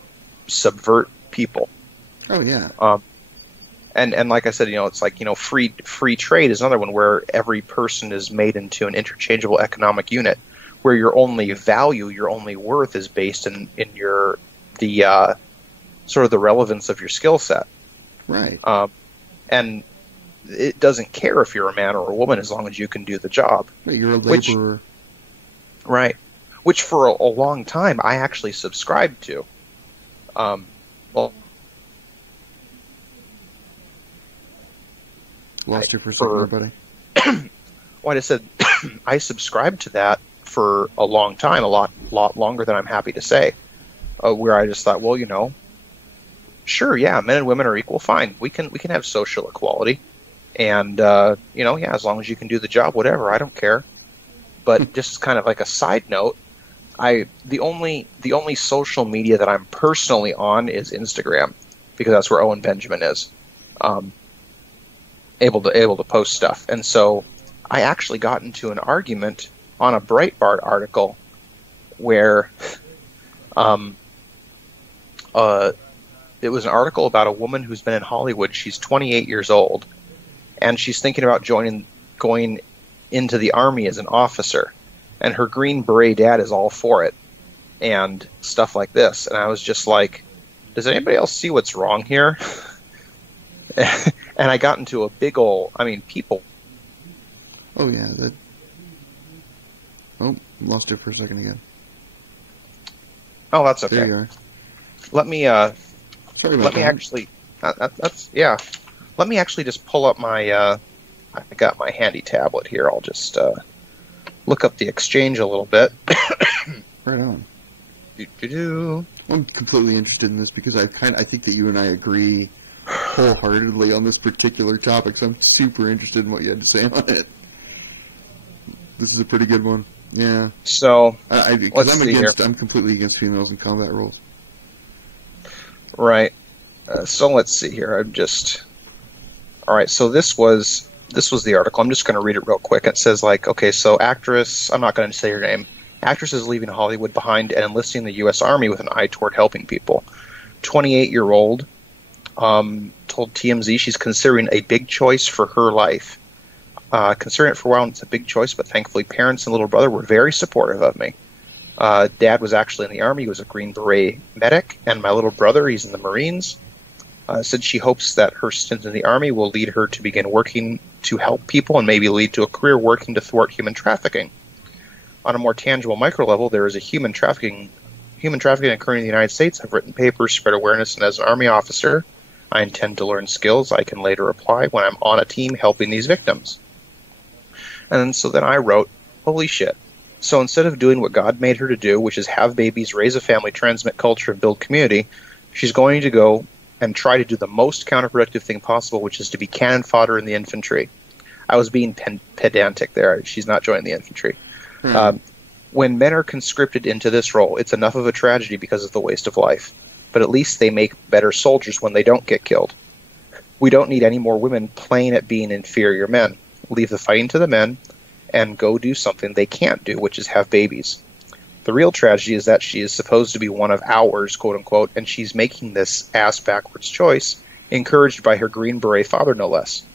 subvert people. Oh yeah. And like I said, it's like, free trade is another one where every person is made into an interchangeable economic unit, where your only value, your only worth is based in the sort of the relevance of your skill set. Right. And it doesn't care if you're a man or a woman as long as you can do the job. But you're a laborer. Right. Which for a long time I actually subscribed to. Lost you for a second, buddy. Well, I just said I subscribed to that for a long time, a lot longer than I'm happy to say. Where I just thought, well, sure, yeah, men and women are equal, fine. We can have social equality, and as long as you can do the job, whatever, I don't care. But just kind of like a side note, the only social media that I'm personally on is Instagram, because that's where Owen Benjamin is. Able to post stuff. And so I actually got into an argument on a Breitbart article where it was an article about a woman who's been in Hollywood. She's 28 years old, and she's thinking about going into the Army as an officer, and her Green Beret dad is all for it and stuff like this. And I was just like, does anybody else see what's wrong here? And I got into a big ol', people. Oh, yeah. Oh, lost it for a second again. Oh, that's okay. There you are. Let me, Sorry about let me that. actually, yeah. Let me actually just pull up my, I got my handy tablet here. I'll just, look up the exchange a little bit. Right on. Do-do-do. I'm completely interested in this because I think that you and I agree wholeheartedly on this particular topic, so I'm super interested in what you had to say on it. This is a pretty good one. Yeah. So, I'm completely against females in combat roles. Right. So let's see here. All right. So this was the article. I'm just going to read it real quick. It says so actress, I'm not going to say her name. Actress is leaving Hollywood behind and enlisting the U.S. Army with an eye toward helping people. 28-year-old told TMZ she's considering a big choice for her life. Considering it for a while, it's a big choice, but thankfully parents and little brother were very supportive of me. Dad was actually in the Army. He was a Green Beret medic, and my little brother, he's in the Marines. Said she hopes that her stint in the Army will lead her to begin working to help people and maybe lead to a career working to thwart human trafficking. On a more tangible micro level, there is a human trafficking occurring in the United States. I've written papers, spread awareness, and as an Army officer, I intend to learn skills I can later apply when I'm on a team helping these victims. And so then I wrote, holy shit. So instead of doing what God made her to do, which is have babies, raise a family, transmit culture, and build community, she's going to go and try to do the most counterproductive thing possible, which is to be cannon fodder in the infantry. I was being pedantic there. She's not joining the infantry. When men are conscripted into this role, it's enough of a tragedy because of the waste of life. But at least they make better soldiers when they don't get killed. We don't need any more women playing at being inferior men. Leave the fighting to the men and go do something they can't do, which is have babies. The real tragedy is that she is supposed to be one of ours, quote unquote, and she's making this ass-backwards choice, encouraged by her Green Beret father, no less.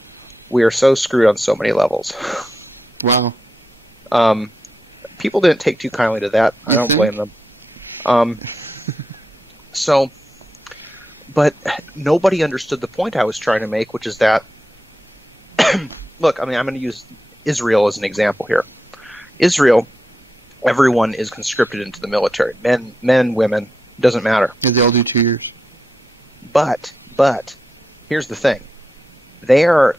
We are so screwed on so many levels. Wow. People didn't take too kindly to that. I don't blame them. But nobody understood the point I was trying to make, which is that, look, I'm going to use Israel as an example here. Israel, everyone is conscripted into the military. Men, women, doesn't matter. Yeah, they all do 2 years. But, here's the thing. They are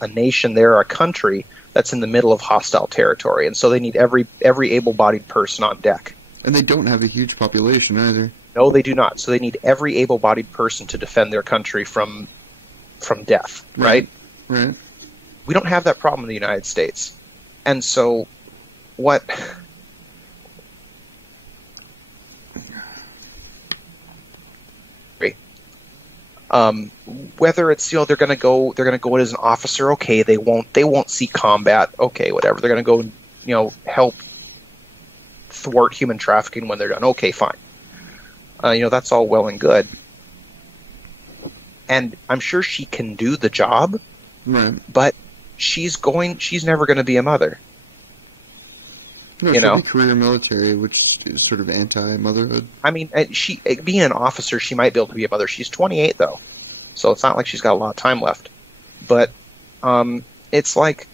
a nation, they're a country that's in the middle of hostile territory, and so they need every able-bodied person on deck. And they don't have a huge population either. No, they do not. So they need every able-bodied person to defend their country from death, right? Right. We don't have that problem in the United States. And so what Whether it's, they're going to go in as an officer, okay, they won't see combat, okay, whatever. They're going to go, help thwart human trafficking when they're done, okay, fine. That's all well and good. And I'm sure she can do the job, right? But she's never going to be a mother. No, she'll be career military, which is sort of anti-motherhood. I mean, being an officer, she might be able to be a mother. She's 28, though, so it's not like she's got a lot of time left. But it's like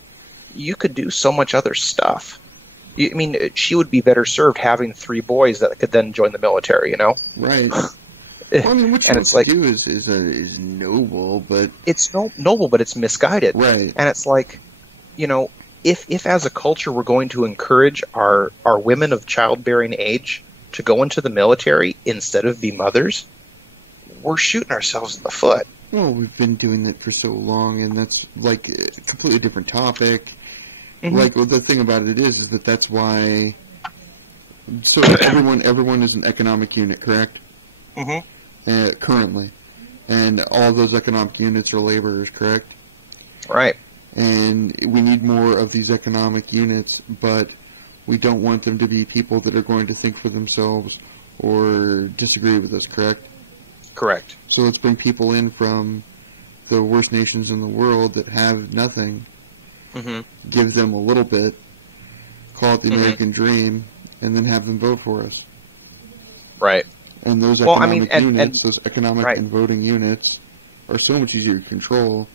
you could do so much other stuff. She would be better served having 3 boys that could then join the military, Right. Well, what you want to do is noble, but... It's noble, but it's misguided. Right. And it's like, if as a culture we're going to encourage our women of childbearing age to go into the military instead of be mothers, we're shooting ourselves in the foot. Well, we've been doing that for so long, and that's like a completely different topic. Mm-hmm. Like, well, the thing about it is that that's why... So everyone is an economic unit, correct? Mm-hmm. Currently. And all those economic units are laborers, correct? Right. And we need more of these economic units, but we don't want them to be people that are going to think for themselves or disagree with us, correct? Correct. So let's bring people in from the worst nations in the world that have nothing, give them a little bit, call it the American dream, and then have them vote for us. Right. And those economic units, those economic and voting units, are so much easier to control.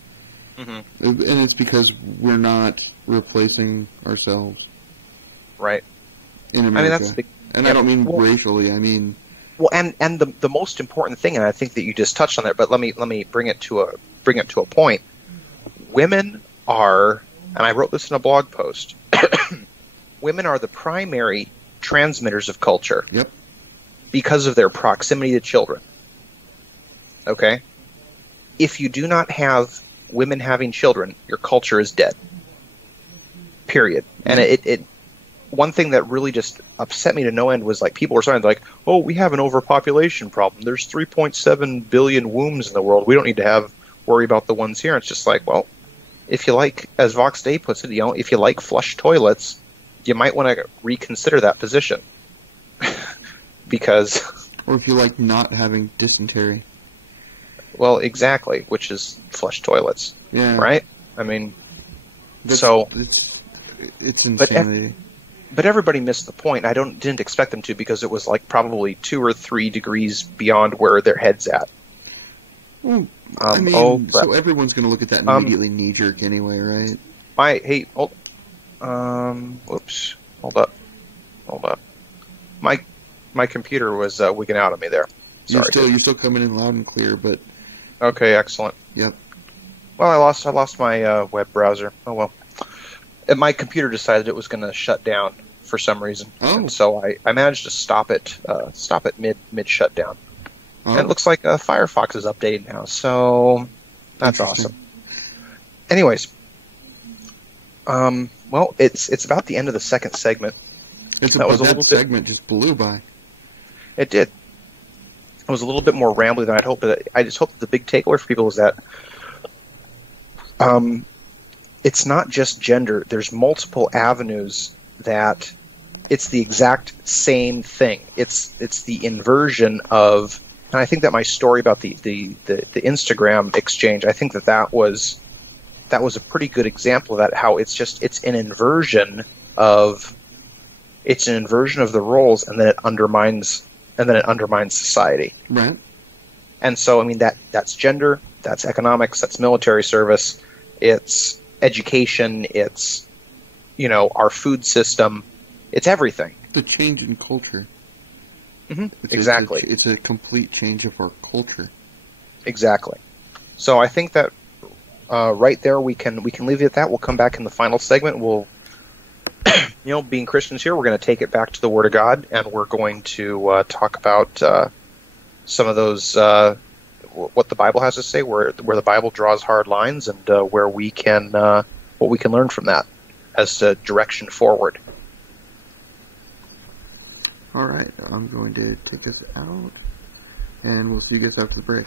And it's because we're not replacing ourselves. Right. In America. That's big. And I don't mean racially, I mean... Well, and the most important thing, and I think that you just touched on that, but let me bring it to a point. Women are, and I wrote this in a blog post, women are the primary transmitters of culture. Yep. Because of their proximity to children. Okay? If you do not have women having children, your culture is dead. Period. And it one thing that really just upset me to no end was, like, people were saying, like, oh, we have an overpopulation problem. There's 3.7 billion wombs in the world. We don't need to worry about the ones here. It's just like, well, if you like, as Vox Day puts it, if you like flush toilets, you might want to reconsider that position. Because... Or if you like not having dysentery. Well, exactly, which is flush toilets. Yeah. Right? It's insanity. But everybody missed the point. I didn't expect them to, because it was like probably 2 or 3 degrees beyond where their head's at. Well, so everyone's going to look at that and immediately knee-jerk anyway, right? Whoops. Hold up. My computer was wigging out on me there. Sorry. You're still coming in loud and clear, but... Okay, excellent. Yep. Well, I lost my web browser. Oh, well. And my computer decided it was going to shut down for some reason. Oh. And so I managed to stop it mid shutdown. Oh. And it looks like Firefox is updating now, so that's awesome. Anyways, well, it's about the end of the second segment. That segment just blew by. It did. It was a little bit more rambly than I'd hoped. But I just hope that the big takeaway for people was that it's not just gender. There's multiple avenues that it's the exact same thing. It's the inversion of, and I think that my story about the Instagram exchange, I think that was a pretty good example of that. How it's an inversion of the roles, and then it undermines society. Right. And so, that's gender, that's economics, that's military service, it's education, it's, our food system, it's everything. The change in culture. Mm-hmm. Exactly. It's a complete change of our culture. Exactly. So I think that right there we can leave it at that. We'll come back in the final segment. We'll being Christians here, we're going to take it back to the Word of God, and we're going to talk about some of those, what the Bible has to say, where the Bible draws hard lines, and where we can, what we can learn from that as to direction forward. All right, I'm going to take us out, and we'll see you guys after the break.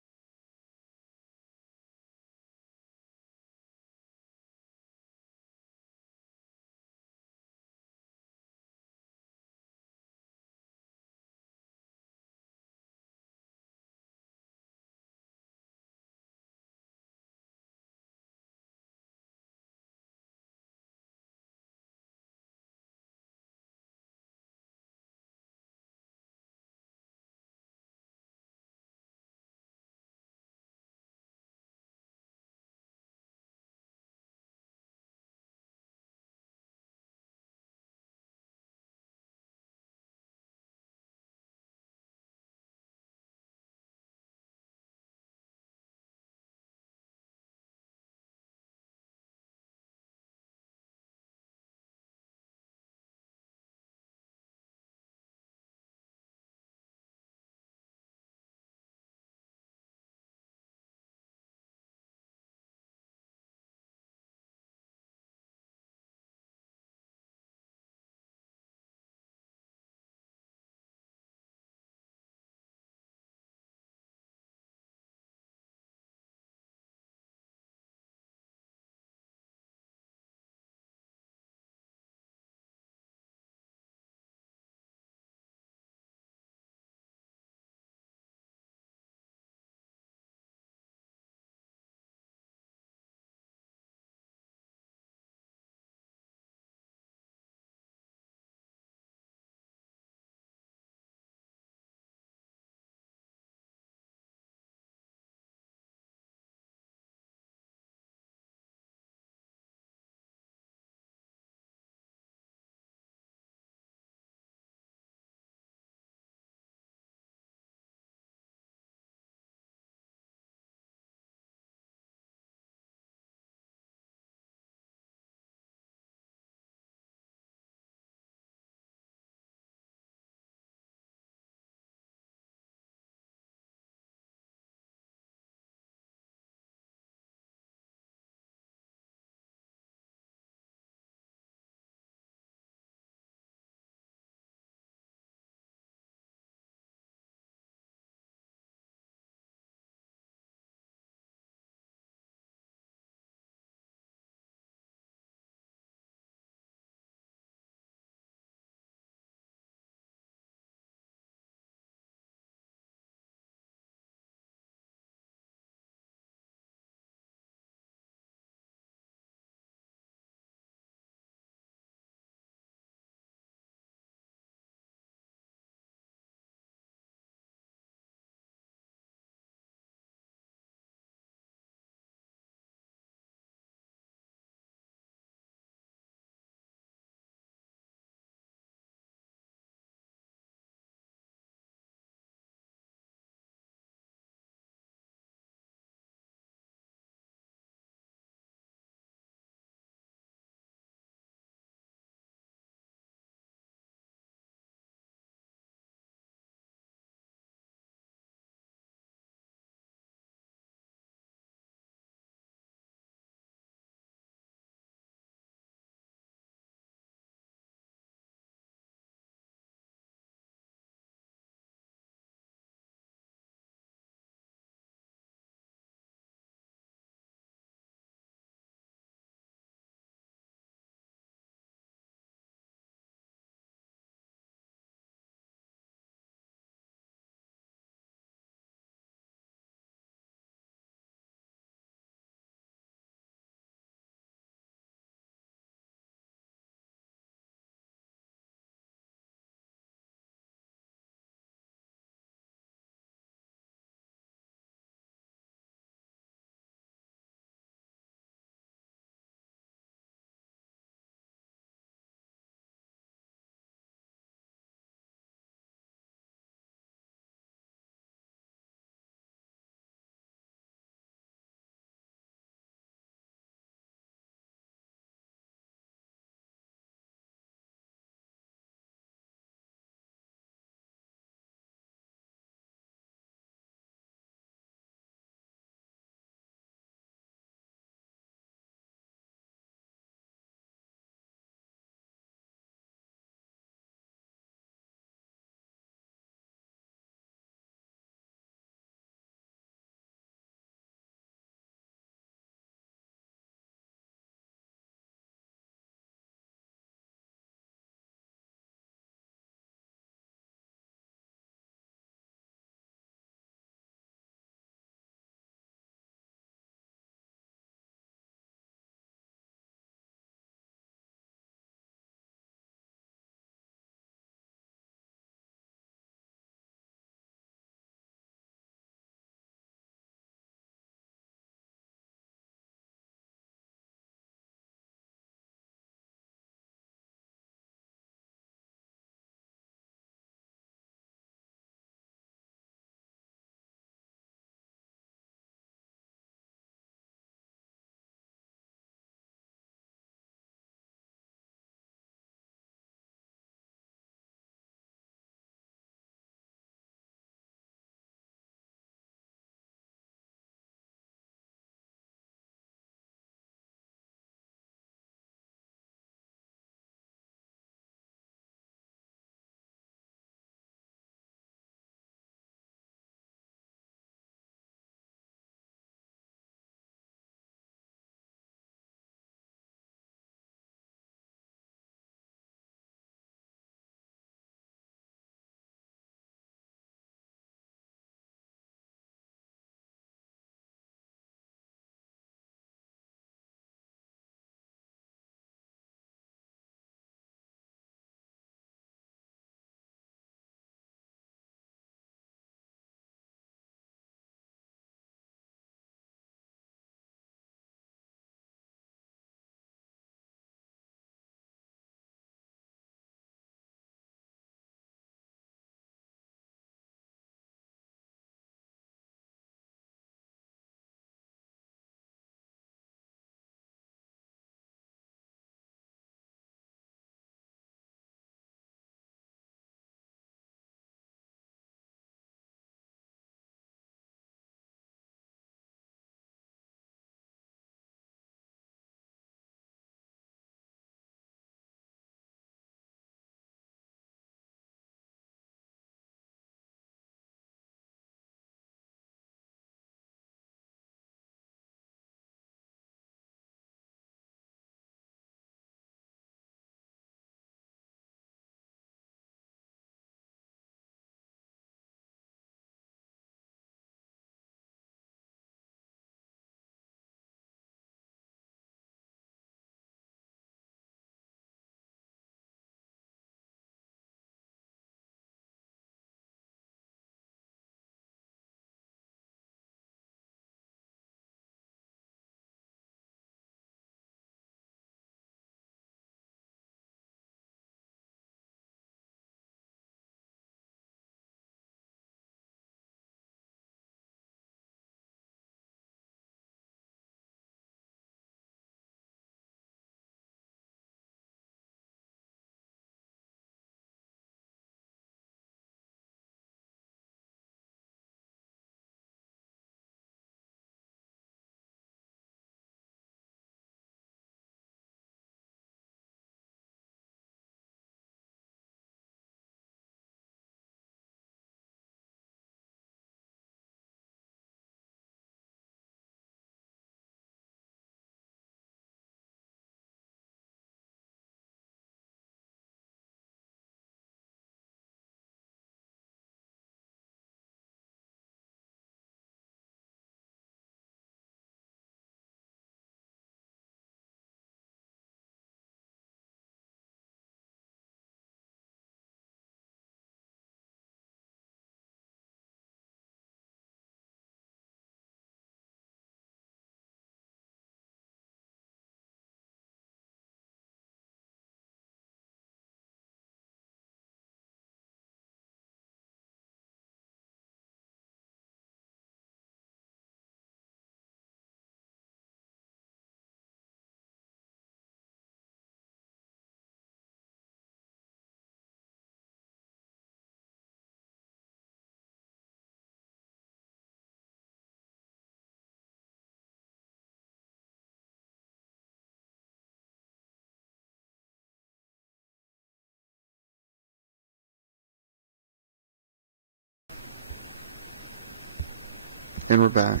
And we're back.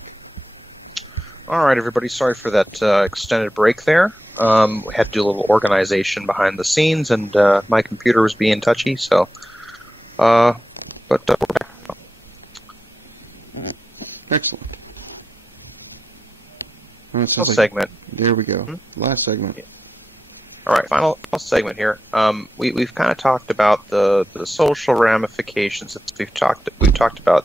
All right, everybody. Sorry for that extended break there. We had to do a little organization behind the scenes, and my computer was being touchy, so... we're back. Excellent. Final segment. There we go. Last segment. Yeah. All right, final segment here. We've kind of talked about the social ramifications. We've talked about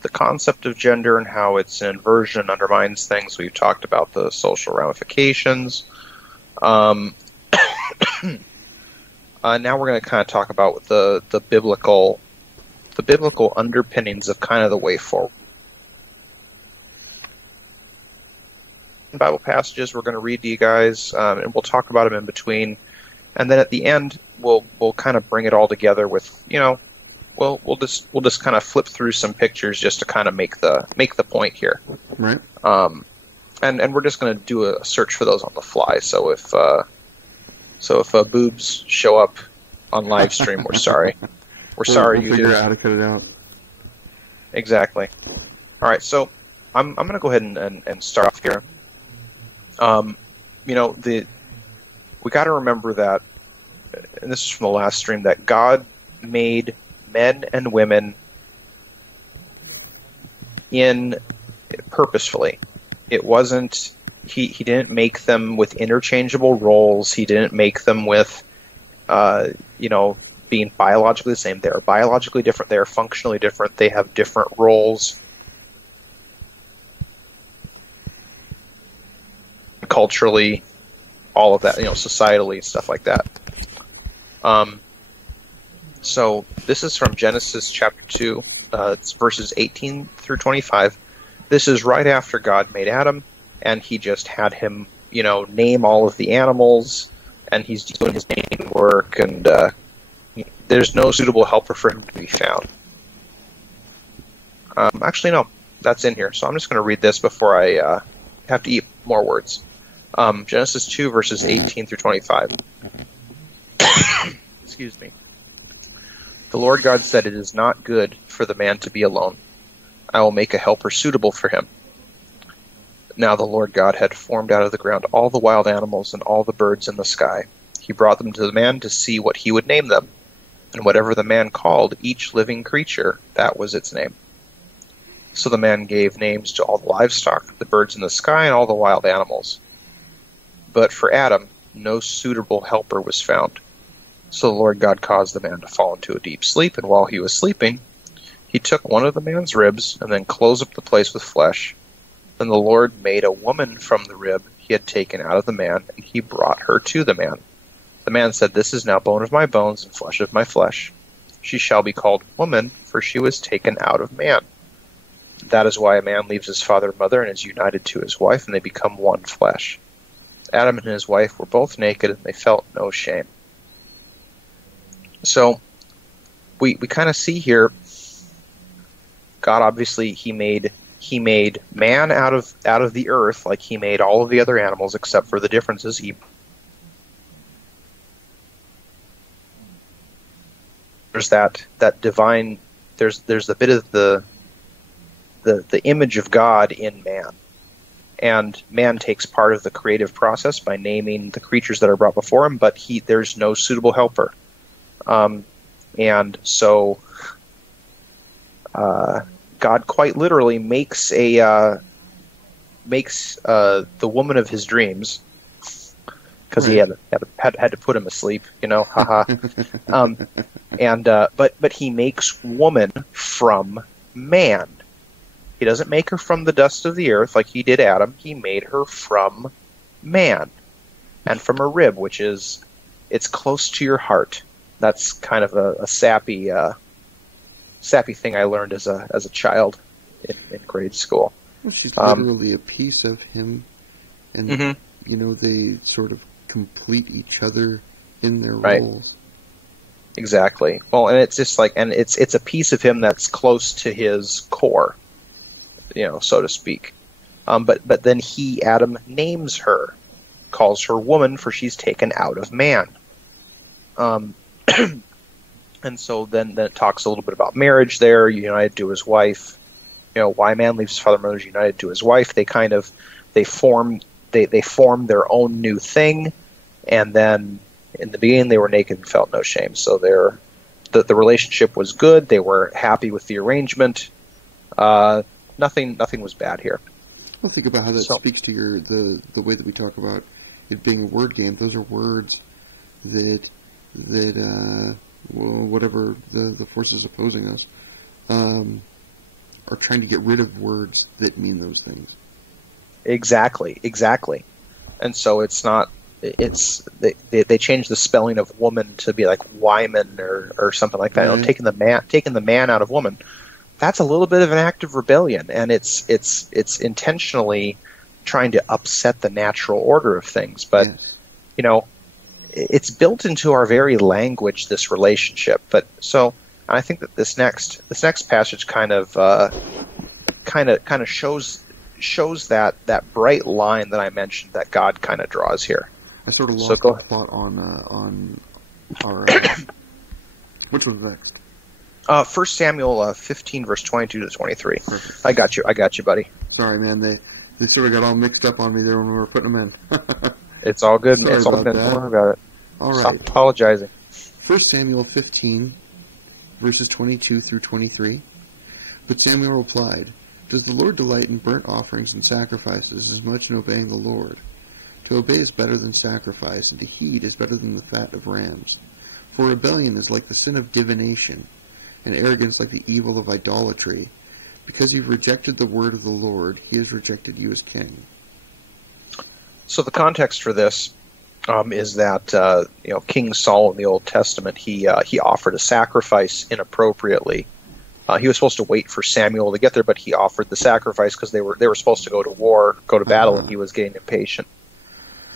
the concept of gender and how it's an inversion and undermines things. We've talked about the social ramifications. Now we're going to kind of talk about the biblical underpinnings of kind of the way forward. Bible passages we're going to read to you guys, and we'll talk about them in between, and then at the end we'll kind of bring it all together with, we'll just kind of flip through some pictures just to kind of make the point here, right? And we're just going to do a search for those on the fly. So if boobs show up on live stream, we're sorry. We're sorry. We'll figure out how to cut it out. Exactly. All right, so I'm going to go ahead and start off here. We got to remember that, and this is from the last stream, that God made men and women purposefully. It wasn't, he didn't make them with interchangeable roles. He didn't make them with, being biologically the same. They're biologically different. They're functionally different. They have different roles. Culturally, all of that, societally, stuff like that. So this is from Genesis chapter 2, it's verses 18 through 25. This is right after God made Adam, and he just had him, name all of the animals, and he's doing his naming work, and there's no suitable helper for him to be found. Actually, no, that's in here, so I'm just going to read this before I have to eat more words. Genesis 2, verses 18 through 25. Excuse me. The Lord God said, "It is not good for the man to be alone. I will make a helper suitable for him." Now the Lord God had formed out of the ground all the wild animals and all the birds in the sky. He brought them to the man to see what he would name them. And whatever the man called each living creature, that was its name. So the man gave names to all the livestock, the birds in the sky, and all the wild animals. But for Adam, no suitable helper was found. So the Lord God caused the man to fall into a deep sleep, and while he was sleeping, he took one of the man's ribs and then closed up the place with flesh. Then the Lord made a woman from the rib he had taken out of the man, and he brought her to the man. The man said, "This is now bone of my bones and flesh of my flesh. She shall be called woman, for she was taken out of man." That is why a man leaves his father and mother and is united to his wife, and they become one flesh. Adam and his wife were both naked, and they felt no shame. So we kind of see here, God obviously he made man out of the earth, like he made all of the other animals, except for the differences. There's that divine. There's a bit of the image of God in man. And man takes part of the creative process by naming the creatures that are brought before him, but there's no suitable helper. And so God quite literally makes the woman of his dreams, because he had to put him asleep, haha. But he makes woman from man. He doesn't make her from the dust of the earth like he did Adam. He made her from man, and from a rib, which is, it's close to your heart. That's kind of a sappy thing I learned as a child in grade school. Well, she's literally a piece of him, and they sort of complete each other in their roles. Exactly. Well, and it's just like, and it's a piece of him that's close to his core, so to speak. But then Adam names her, calls her woman, for she's taken out of man. And so then it talks a little bit about marriage there, united to his wife, why man leaves his father and mother is united to his wife. They form their own new thing, and then in the beginning they were naked and felt no shame. So the relationship was good. They were happy with the arrangement. Nothing was bad here. Well, think about how that speaks to the way that we talk about it being a word game. Those are words that whatever the forces opposing us are trying to get rid of words that mean those things. Exactly. And so it's not. They changed the spelling of woman to be like Wyman or something like that. Taking the man out of woman. That's a little bit of an act of rebellion, and it's intentionally trying to upset the natural order of things. But it's built into our very language, this relationship. But so I think that this next passage kind of shows that bright line that I mentioned that God kind of draws here. I sort of lost the thought on our which was next? 1 Samuel 15, verse 22 to 23. Perfect. I got you, buddy. Sorry, man. They sort of got all mixed up on me there when we were putting them in. It's all good. Sorry it's all good. Don't worry about it. All right. Stop apologizing. 1 Samuel 15, verses 22 through 23. But Samuel replied, "Does the Lord delight in burnt offerings and sacrifices as much in obeying the Lord? To obey is better than sacrifice, and to heed is better than the fat of rams. For rebellion is like the sin of divination, and arrogance like the evil of idolatry. Because you've rejected the word of the Lord, he has rejected you as king." So the context for this is that King Saul in the Old Testament, he offered a sacrifice inappropriately. He was supposed to wait for Samuel to get there, but he offered the sacrifice because they were supposed to go to war, go to battle, and he was getting impatient.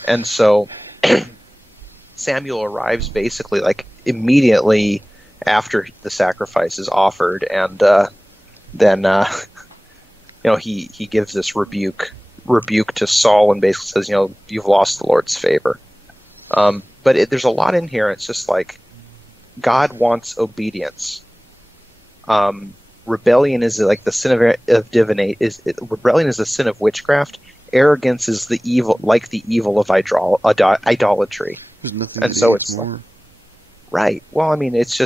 And so Samuel arrives basically like immediately after the sacrifice is offered, and then he gives this rebuke to Saul and basically says, you've lost the Lord's favor. But there's a lot in here. It's just like God wants obedience. Rebellion is like the sin of divinate. Rebellion is the sin of witchcraft. Arrogance is the evil of idolatry. There's nothing. And so it's more. Right. Well, I mean, it's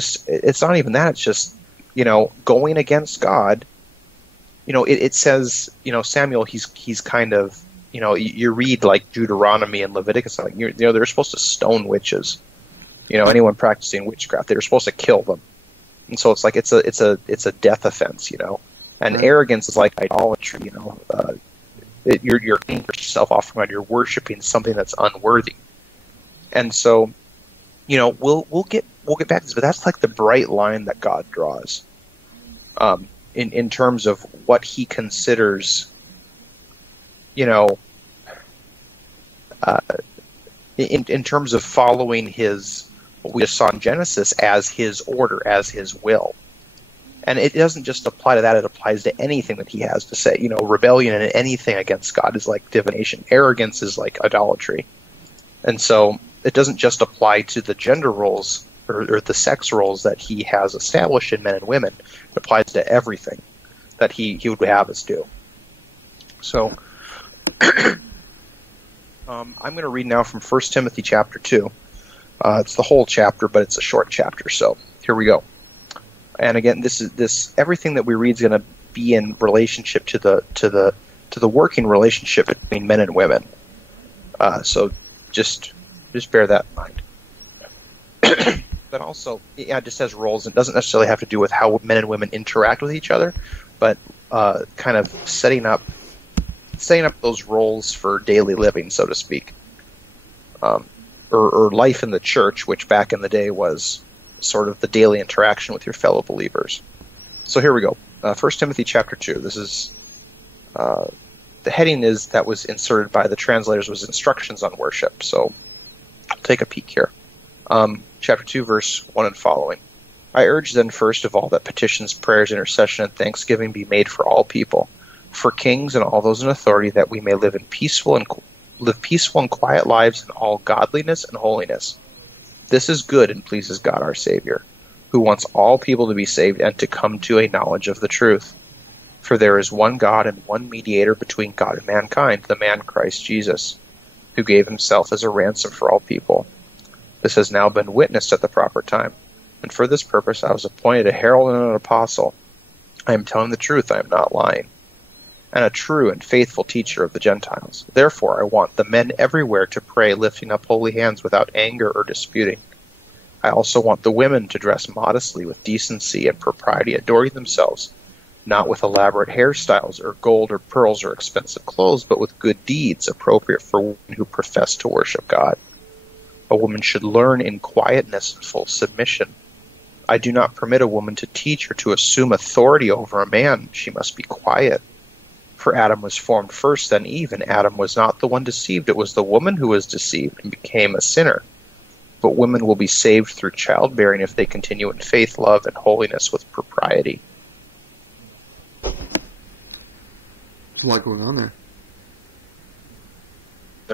not even that. It's just going against God. It says Samuel. He's kind of you read like Deuteronomy and Leviticus. Like they're supposed to stone witches. Anyone practicing witchcraft, they're supposed to kill them. And so it's like it's a death offense, and right. Arrogance is like idolatry, you're getting yourself off from God. You're worshiping something that's unworthy, and so we'll get back to this, but that's like the bright line that God draws, in terms of what He considers, in terms of following His. What we just saw in Genesis as His order, as His will. And it doesn't just apply to that, it applies to anything that He has to say. Rebellion and anything against God is like divination. Arrogance is like idolatry. And so it doesn't just apply to the gender roles or the sex roles that He has established in men and women. It applies to everything that He would have us do. So I'm going to read now from 1 Timothy chapter 2. It's the whole chapter, but it's a short chapter. So here we go. And again, this everything that we read is going to be in relationship to the working relationship between men and women. So just bear that in mind. But also, it just has roles. It doesn't necessarily have to do with how men and women interact with each other, but kind of setting up those roles for daily living, so to speak. Or life in the church, which back in the day was sort of the daily interaction with your fellow believers. So here we go. 1 Timothy chapter 2. This is the heading that was inserted by the translators was instructions on worship. So I'll take a peek here. Chapter 2, verse 1 and following. I urge then, first of all, that petitions, prayers, intercession, and thanksgiving be made for all people, for kings and all those in authority, that we may live peaceful and quiet lives in all godliness and holiness. This is good and pleases God our Savior, who wants all people to be saved and to come to a knowledge of the truth. For there is one God and one mediator between God and mankind, the man Christ Jesus, who gave himself as a ransom for all people. This has now been witnessed at the proper time, and for this purpose I was appointed a herald and an apostle. I am telling the truth, I am not lying, and a true and faithful teacher of the Gentiles. Therefore I want the men everywhere to pray, lifting up holy hands without anger or disputing. I also want the women to dress modestly with decency and propriety, adoring themselves, not with elaborate hairstyles or gold or pearls or expensive clothes, but with good deeds appropriate for women who profess to worship God. A woman should learn in quietness and full submission. I do not permit a woman to teach or to assume authority over a man. She must be quiet. For Adam was formed first, then Eve, and Adam was not the one deceived. It was the woman who was deceived and became a sinner. But women will be saved through childbearing if they continue in faith, love, and holiness with propriety. There's a lot going on there.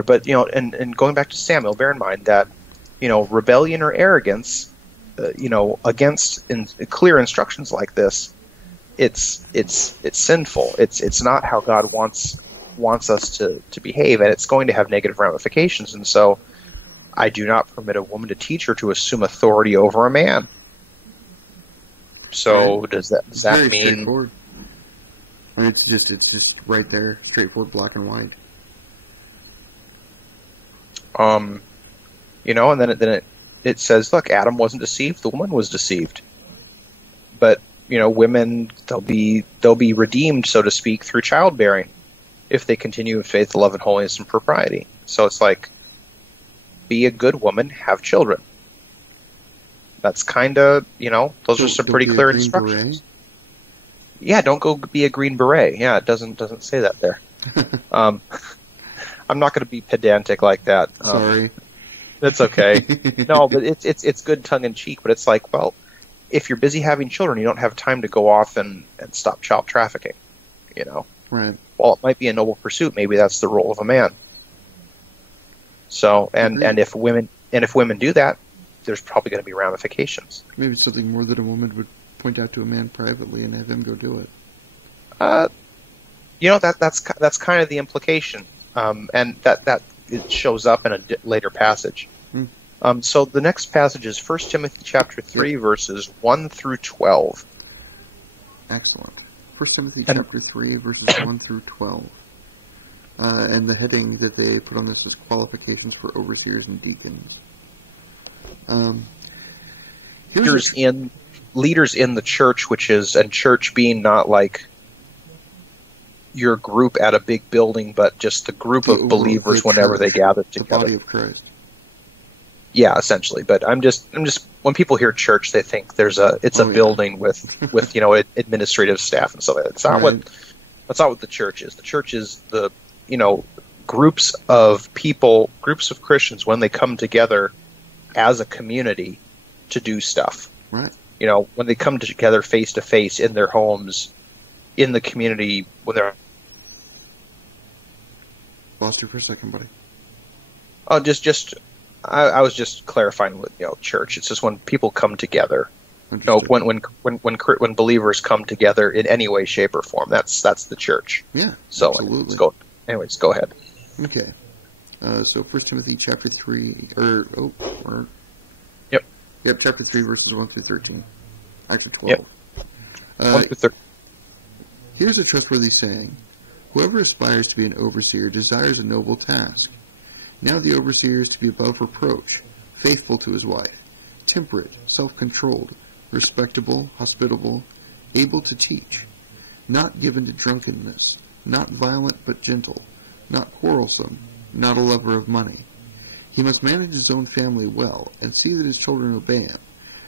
But, and going back to Samuel, bear in mind that, rebellion or arrogance, against clear instructions like this, it's sinful. It's not how God wants us to behave, and it's going to have negative ramifications. And so, I do not permit a woman to teach or to assume authority over a man. So, right. Does that mean? I mean, it's just right there, straightforward, black and white. And then it says, look, Adam wasn't deceived, the woman was deceived. But, women, they'll be redeemed, so to speak, through childbearing if they continue in faith, love, and holiness and propriety. So it's like, be a good woman, have children. That's kind of, those are some pretty clear instructions. Beret? Yeah, don't go be a green beret. Yeah, it doesn't say that there. I'm not going to be pedantic like that. Sorry. That's okay. No, but it's good tongue in cheek. But it's like, well, if you're busy having children, you don't have time to go off and stop child trafficking. Right. While it might be a noble pursuit, maybe that's the role of a man. So, and if women do that, there's probably going to be ramifications. Maybe something more that a woman would point out to a man privately and have him go do it. That's kind of the implication, and that it shows up in a later passage. So the next passage is 1 Timothy chapter 3, verses 1 through 12. Excellent. 1 Timothy chapter 3, verses 1 through 12. And the heading that they put on this is qualifications for overseers and deacons. Leaders in the church, and church being not like your group at a big building, but just the group of believers whenever they gather together. The body of Christ. Yeah, essentially. But I'm just when people hear church, they think it's a building with administrative staff and stuff like that. That's not what the church is. The church is the groups of people, groups of Christians when they come together as a community to do stuff. Right. When they come together face to face in their homes, in the community, when they're... Lost you for a second, buddy. Oh, I was just clarifying with church. It's just when people come together. When believers come together in any way, shape, or form. That's the church. Yeah. So absolutely. Anyways, go ahead. Okay. So 1 Timothy chapter 3, Yep, chapter 3, verses 1 through 13. Actually, 12. Yep. 1 through 13. Here's a trustworthy saying. Whoever aspires to be an overseer desires a noble task. Now the overseer is to be above reproach, faithful to his wife, temperate, self-controlled, respectable, hospitable, able to teach, not given to drunkenness, not violent but gentle, not quarrelsome, not a lover of money. He must manage his own family well, and see that his children obey him,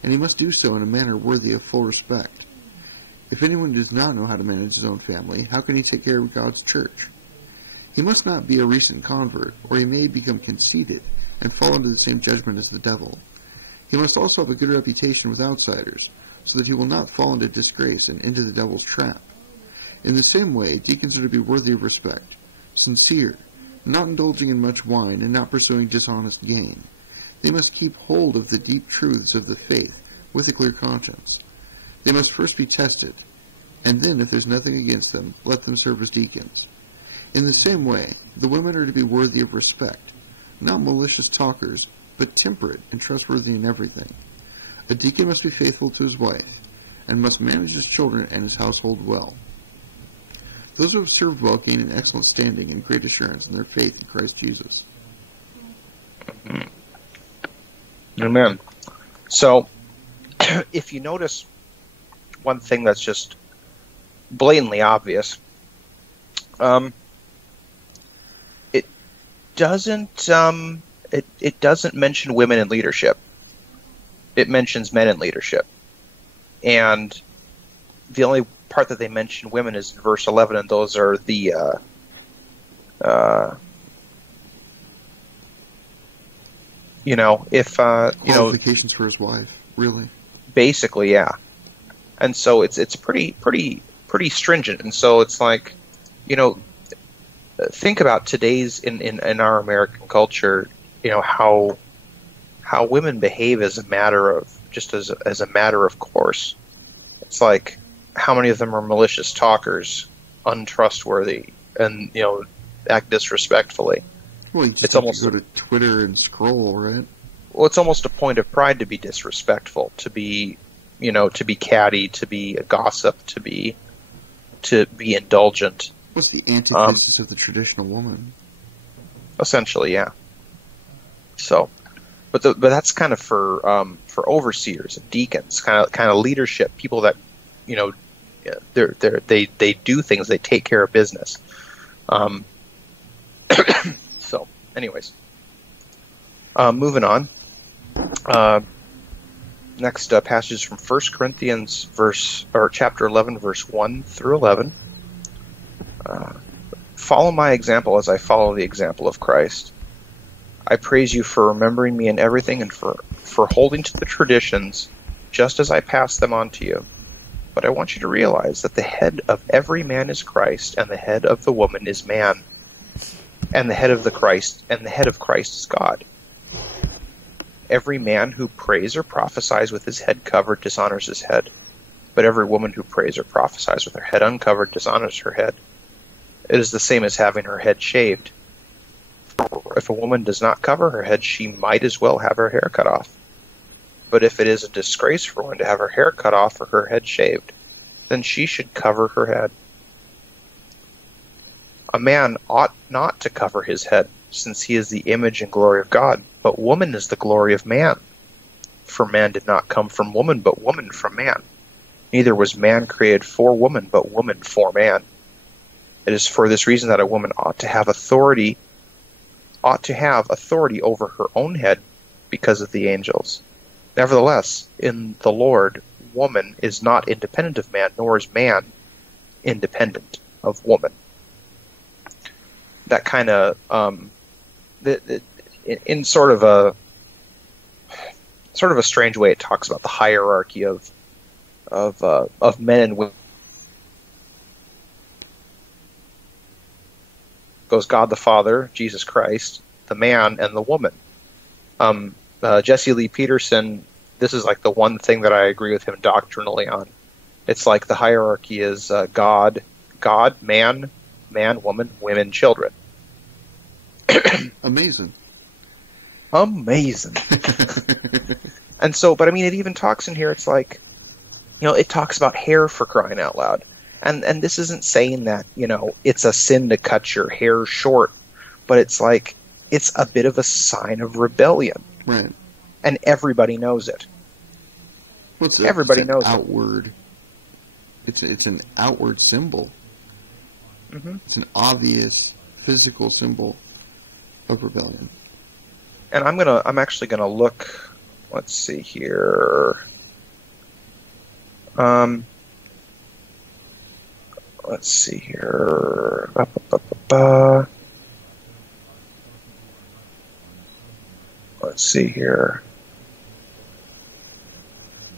and he must do so in a manner worthy of full respect. If anyone does not know how to manage his own family, how can he take care of God's church? He must not be a recent convert, or he may become conceited and fall into the same judgment as the devil. He must also have a good reputation with outsiders, so that he will not fall into disgrace and into the devil's trap. In the same way, deacons are to be worthy of respect, sincere, not indulging in much wine, and not pursuing dishonest gain. They must keep hold of the deep truths of the faith with a clear conscience. They must first be tested, and then, if there's nothing against them, let them serve as deacons. In the same way, the women are to be worthy of respect, not malicious talkers, but temperate and trustworthy in everything. A deacon must be faithful to his wife, and must manage his children and his household well. Those who have served well gain an excellent standing and great assurance in their faith in Christ Jesus. Amen. So, if you notice one thing that's just blatantly obvious, it doesn't mention women in leadership. It mentions men in leadership, and the only part that they mention women is in verse 11, and those are the qualifications for his wife, really. Basically, yeah. And so it's pretty stringent. And so it's like, think about today's in our American culture, how women behave as a matter of as a matter of course. It's like, how many of them are malicious talkers, untrustworthy, and act disrespectfully. Well, you just have to go to Twitter and scroll, right? Well, it's almost a point of pride to be disrespectful, to be catty, to be a gossip, to be indulgent. What's the antithesis of the traditional woman? Essentially, yeah. So, but that's kind of for overseers and deacons, kind of leadership, people that they do things, they take care of business. So, anyways, moving on. Next passage is from 1 Corinthians chapter 11, verse 1 through 11. Follow my example as I follow the example of Christ. I praise you for remembering me in everything and for holding to the traditions just as I pass them on to you. But I want you to realize that the head of every man is Christ, and the head of the woman is man, and the head of Christ is God. Every man who prays or prophesies with his head covered dishonors his head, but every woman who prays or prophesies with her head uncovered dishonors her head. It is the same as having her head shaved. If a woman does not cover her head, she might as well have her hair cut off. But if it is a disgrace for one to have her hair cut off or her head shaved, then she should cover her head. A man ought not to cover his head, since he is the image and glory of God, but woman is the glory of man. For man did not come from woman, but woman from man. Neither was man created for woman, but woman for man. It is for this reason that a woman ought to have authority over her own head because of the angels. Nevertheless, in the Lord, woman is not independent of man, nor is man independent of woman. That kind of, in sort of a strange way, it talks about the hierarchy of men and women. Goes God the Father, Jesus Christ, the man, and the woman. Jesse Lee Peterson, this is like the one thing that I agree with him doctrinally on. It's like the hierarchy is God, man, woman, women, children. Amazing. And so, but I mean, it even talks in here, it's like, it talks about hair, for crying out loud. And this isn't saying that, it's a sin to cut your hair short, but it's like, it's a bit of a sign of rebellion. Right. And everybody knows it. Everybody knows outward. It's an outward symbol. Mm-hmm. It's an obvious physical symbol of rebellion. And I'm actually gonna look. Let's see here. Let's see here. Let's see here.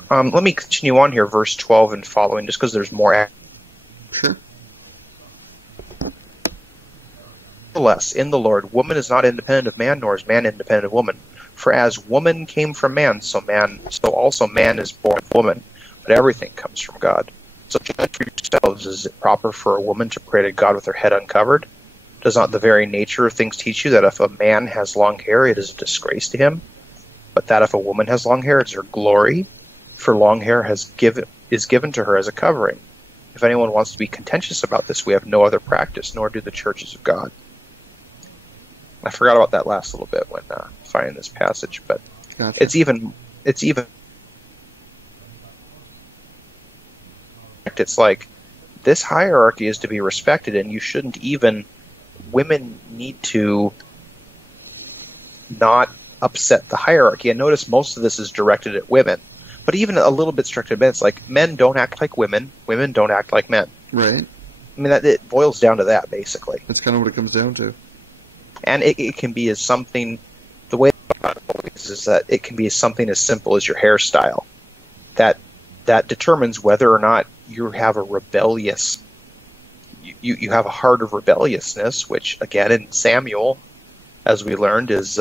Let me continue on here, verse 12 and following, just because there's more. Sure. Nevertheless, in the Lord, woman is not independent of man, nor is man independent of woman. For as woman came from man, so also man is born of woman. But everything comes from God. So judge for yourselves, is it proper for a woman to pray to God with her head uncovered? Does not the very nature of things teach you that if a man has long hair, it is a disgrace to him, but that if a woman has long hair, it is her glory? For long hair is given to her as a covering. If anyone wants to be contentious about this, we have no other practice, nor do the churches of God. I forgot about that last little bit when finding this passage, but Gotcha. it's like this hierarchy is to be respected, and you shouldn't even. Women need to not upset the hierarchy. And notice most of this is directed at women, but even a little bit directed at men. It's like men don't act like women, women don't act like men. Right. I mean, it boils down to that, basically. That's kind of what it comes down to. And it can be as something, the way is that it can be something as simple as your hairstyle. That determines whether or not you have a rebellious, you have a heart of rebelliousness, which, again, in Samuel, as we learned, is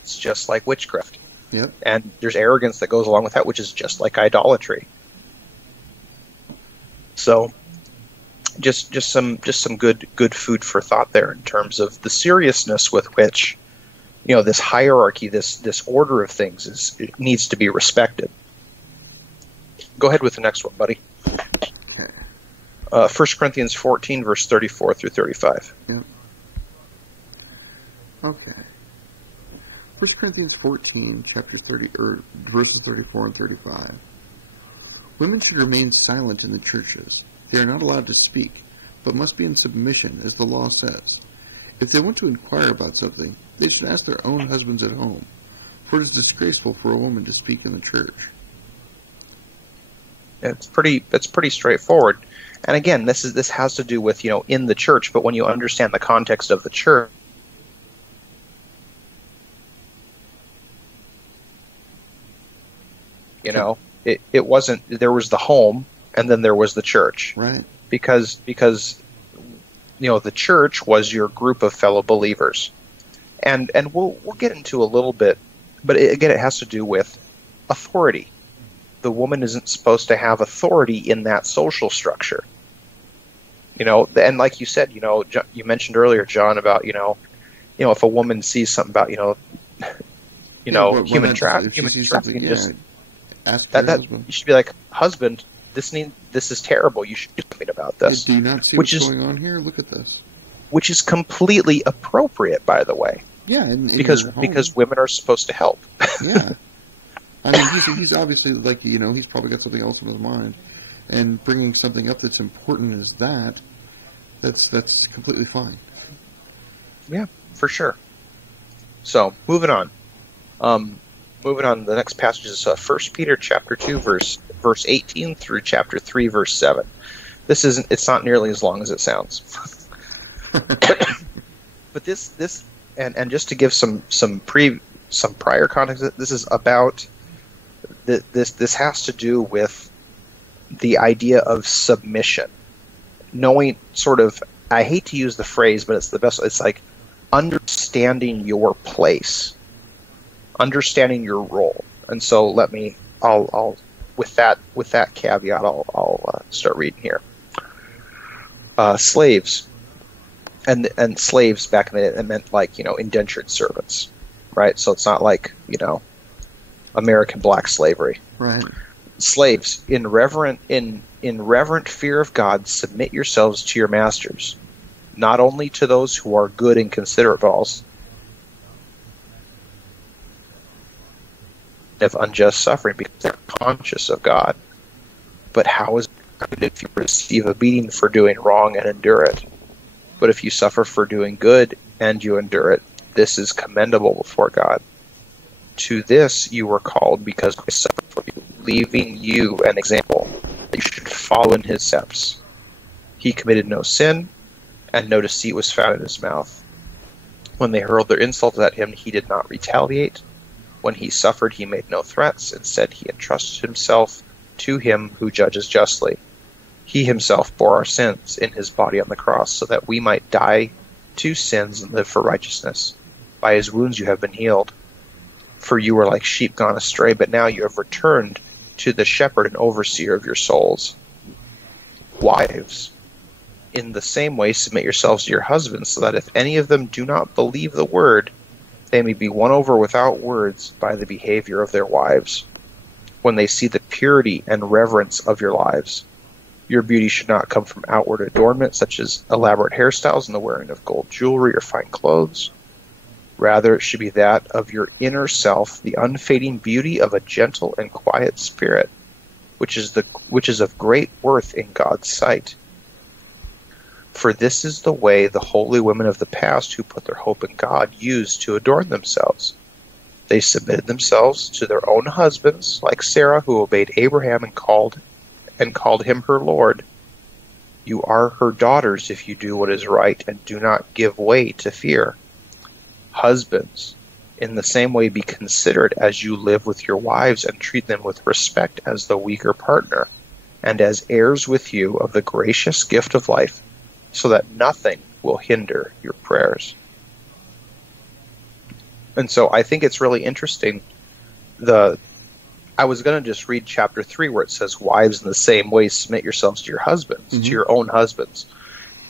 it's just like witchcraft. Yep. And there's arrogance that goes along with that, which is just like idolatry. So just some good food for thought there in terms of the seriousness with which, this hierarchy, this order of things it needs to be respected. Go ahead with the next one, buddy. Okay. 1 Corinthians 14, verse 34 through 35. Yep. Okay. 1 Corinthians 14, chapter 30, or verses 34 and 35. Women should remain silent in the churches. They are not allowed to speak, but must be in submission, as the law says. If they want to inquire about something, they should ask their own husbands at home, for it is disgraceful for a woman to speak in the church. It's pretty straightforward. And again, this has to do with, in the church, but when you understand the context of the church, it wasn't, there was the home and then there was the church. Right. Because the church was your group of fellow believers. And we'll get into a little bit, but again, it has to do with authority. The woman isn't supposed to have authority in that social structure. And like you said, you mentioned earlier, John, about, if a woman sees something about, human trafficking, just ask your husband. You should be like, husband, this is terrible. You should do something about this. Hey, do you not see what's going on here? Look at this. Which is completely appropriate, by the way. Yeah, because women are supposed to help. Yeah. I mean, he's obviously, like, he's probably got something else in his mind. And bringing something up that's important as that's completely fine. Yeah, for sure. So, moving on. The next passage is 1 Peter chapter 2, verse 18 through chapter 3, verse 7. It's not nearly as long as it sounds. But this and just to give some prior context, this is about this has to do with the idea of submission. Knowing sort of, I hate to use the phrase, but it's the best. It's like understanding your place, understanding your role. And so I'll with that caveat, I'll start reading here. Slaves, and slaves back in the day, it meant like, indentured servants, right? So it's not like, American black slavery. Right. Slaves, in reverent fear of God, submit yourselves to your masters, not only to those who are good and considerate, but also of unjust suffering, because they're conscious of God. But how is it if you receive a beating for doing wrong and endure it? But if you suffer for doing good and you endure it, this is commendable before God. To this you were called, because Christ suffered for you, leaving you an example that you should follow in his steps. He committed no sin, and no deceit was found in his mouth. When they hurled their insults at him, he did not retaliate. When he suffered, he made no threats. Instead, he entrusted himself to him who judges justly. He himself bore our sins in his body on the cross, so that we might die to sins and live for righteousness. By his wounds you have been healed. For you were like sheep gone astray, but now you have returned to the shepherd and overseer of your souls. Wives, in the same way submit yourselves to your husbands, so that if any of them do not believe the word, they may be won over without words by the behavior of their wives, when they see the purity and reverence of your lives. Your beauty should not come from outward adornment, such as elaborate hairstyles and the wearing of gold jewelry or fine clothes. Rather, it should be that of your inner self, the unfading beauty of a gentle and quiet spirit, which is of great worth in God's sight. For this is the way the holy women of the past who put their hope in God used to adorn themselves. They submitted themselves to their own husbands, like Sarah, who obeyed Abraham and called him her Lord. You are her daughters if you do what is right and do not give way to fear. Husbands, in the same way be considerate as you live with your wives and treat them with respect as the weaker partner, and as heirs with you of the gracious gift of life, so that nothing will hinder your prayers. And so I think it's really interesting. I was going to just read chapter 3 where it says, wives, in the same way submit yourselves to your husbands, to your own husbands.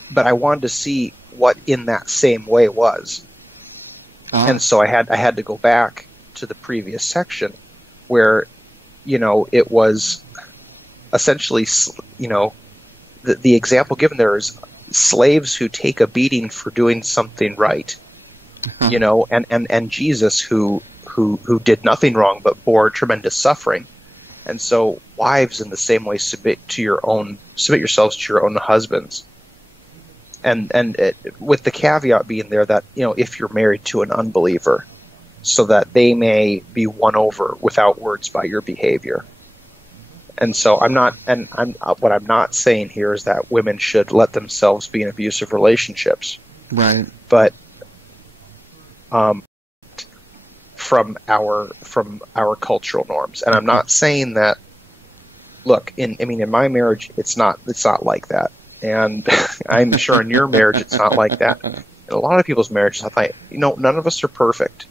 But I wanted to see what in that same way was. And so I had to go back to the previous section where, it was essentially, the example given there is slaves who take a beating for doing something right, and Jesus who did nothing wrong but bore tremendous suffering. And so wives in the same way submit yourselves to your own husbands. And with the caveat being there that, if you're married to an unbeliever, so that they may be won over without words by your behavior. And so what I'm not saying here is that women should let themselves be in abusive relationships. Right. But from our cultural norms. And I'm not saying that, look, in my marriage it's not like that. And I'm sure in your marriage it's not like that. In a lot of people's marriages, I thought, none of us are perfect.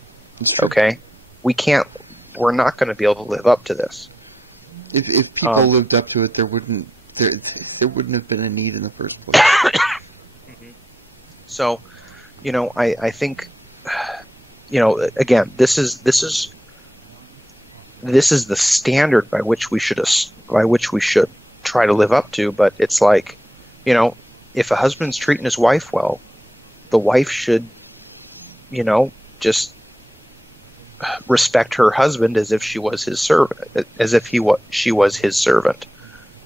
Okay? We're not going to be able to live up to this. If people lived up to it, there wouldn't have been a need in the first place. So, I think, again, this is the standard by which we should try to live up to. But it's like, if a husband's treating his wife well, the wife should, just respect her husband as if she was his servant, as if she was his servant.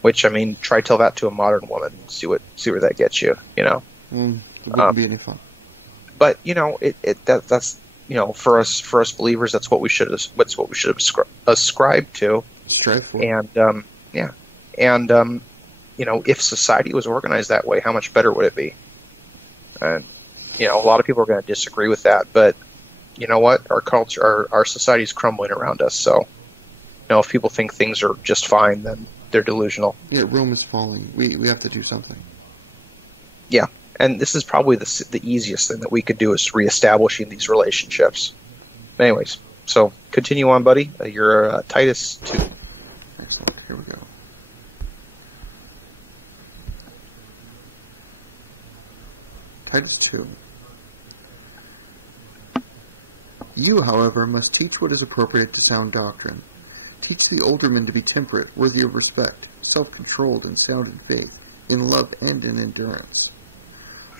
Which, try tell that to a modern woman, see where that gets you. It wouldn't be any fun. But that's for us believers, that's what we should ascribe to. Strive for. And if society was organized that way, how much better would it be? And a lot of people are going to disagree with that, but you know what? Our culture, our society is crumbling around us. So, if people think things are just fine, then they're delusional. Yeah, Rome is falling. We have to do something. Yeah, and this is probably the easiest thing that we could do is reestablishing these relationships. Anyways, so continue on, buddy. You're Titus 2. Excellent. Here we go. Titus 2. You, however, must teach what is appropriate to sound doctrine. Teach the older men to be temperate, worthy of respect, self-controlled, and sound in faith, in love and in endurance.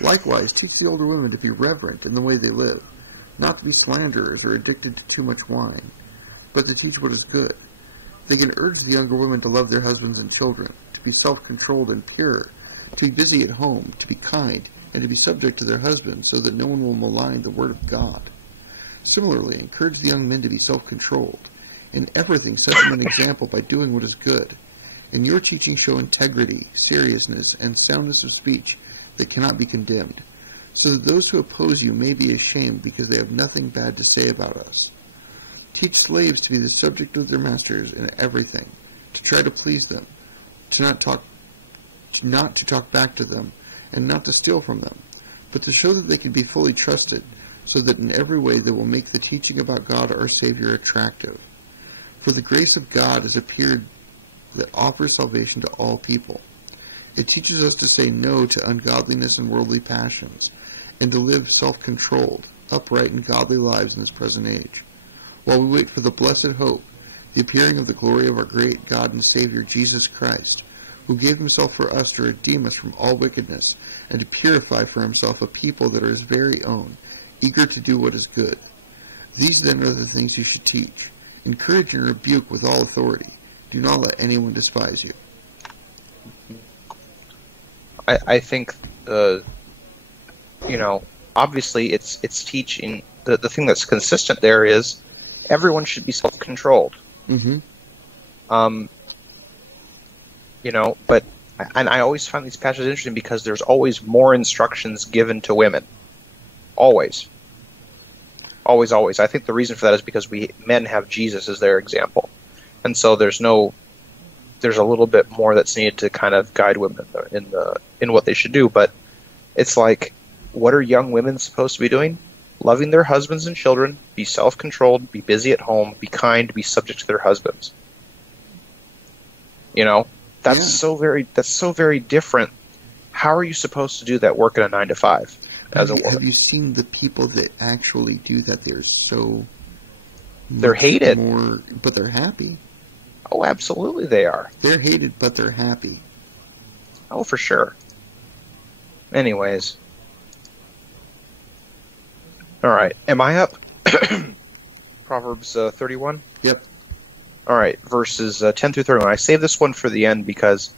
Likewise, teach the older women to be reverent in the way they live, not to be slanderers or addicted to too much wine, but to teach what is good. They can urge the younger women to love their husbands and children, to be self-controlled and pure, to be busy at home, to be kind, and to be subject to their husbands, so that no one will malign the word of God. Similarly, encourage the young men to be self-controlled. In everything, set them an example by doing what is good. In your teaching, show integrity, seriousness, and soundness of speech that cannot be condemned, so that those who oppose you may be ashamed because they have nothing bad to say about us. Teach slaves to be the subject of their masters in everything, to try to please them, not to talk back to them, and not to steal from them, but to show that they can be fully trusted, so that in every way they will make the teaching about God our Savior attractive. For the grace of God has appeared that offers salvation to all people. It teaches us to say no to ungodliness and worldly passions, and to live self-controlled, upright, and godly lives in this present age, while we wait for the blessed hope, the appearing of the glory of our great God and Savior, Jesus Christ, who gave himself for us to redeem us from all wickedness, and to purify for himself a people that are his very own, eager to do what is good. These then are the things you should teach. Encourage and rebuke with all authority. Do not let anyone despise you. I think obviously it's teaching. The thing that's consistent there is everyone should be self-controlled. Mm-hmm. But I always find these passages interesting because there's always more instructions given to women. Always. Always, always. I think the reason for that is because men have Jesus as their example. And so there's a little bit more that's needed to kind of guide women in what they should do. But it's like, what are young women supposed to be doing? Loving their husbands and children, be self-controlled, be busy at home, be kind, be subject to their husbands. That's so very different. How are you supposed to do that work in a 9-to-5 as a woman? Have you seen the people that actually do that? They're hated. But they're happy. Oh, absolutely they are. They're hated, but they're happy. Oh, for sure. Anyways. All right. Am I up? Proverbs 31? Yep. All right. Verses 10 through 31. I saved this one for the end because,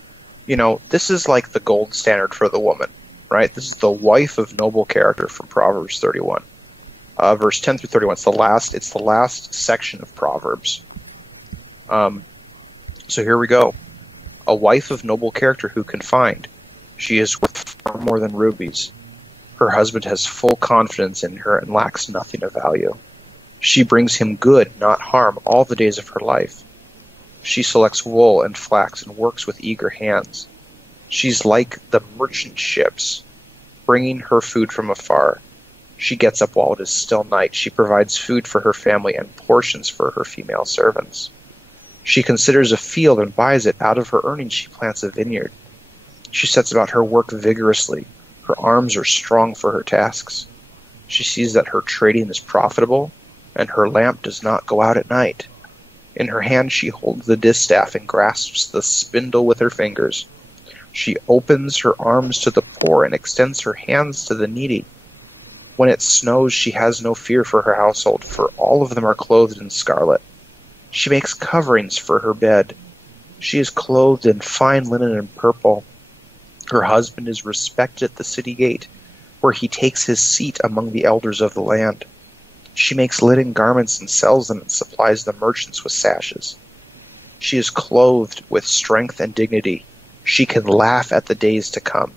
this is like the gold standard for the woman, right? This is the wife of noble character from Proverbs 31. Verse 10 through 31. It's the last section of Proverbs. So here we go. A wife of noble character who can find. She is worth far more than rubies. Her husband has full confidence in her and lacks nothing of value. She brings him good, not harm, all the days of her life. She selects wool and flax and works with eager hands. She's like the merchant ships, bringing her food from afar. She gets up while it is still night. She provides food for her family and portions for her female servants. She considers a field and buys it. Out of her earnings she plants a vineyard. She sets about her work vigorously. Her arms are strong for her tasks. She sees that her trading is profitable, and her lamp does not go out at night. In her hand she holds the distaff and grasps the spindle with her fingers. She opens her arms to the poor and extends her hands to the needy. When it snows she has no fear for her household, for all of them are clothed in scarlet. She makes coverings for her bed. She is clothed in fine linen and purple. Her husband is respected at the city gate, where he takes his seat among the elders of the land. She makes linen garments and sells them and supplies the merchants with sashes. She is clothed with strength and dignity. She can laugh at the days to come.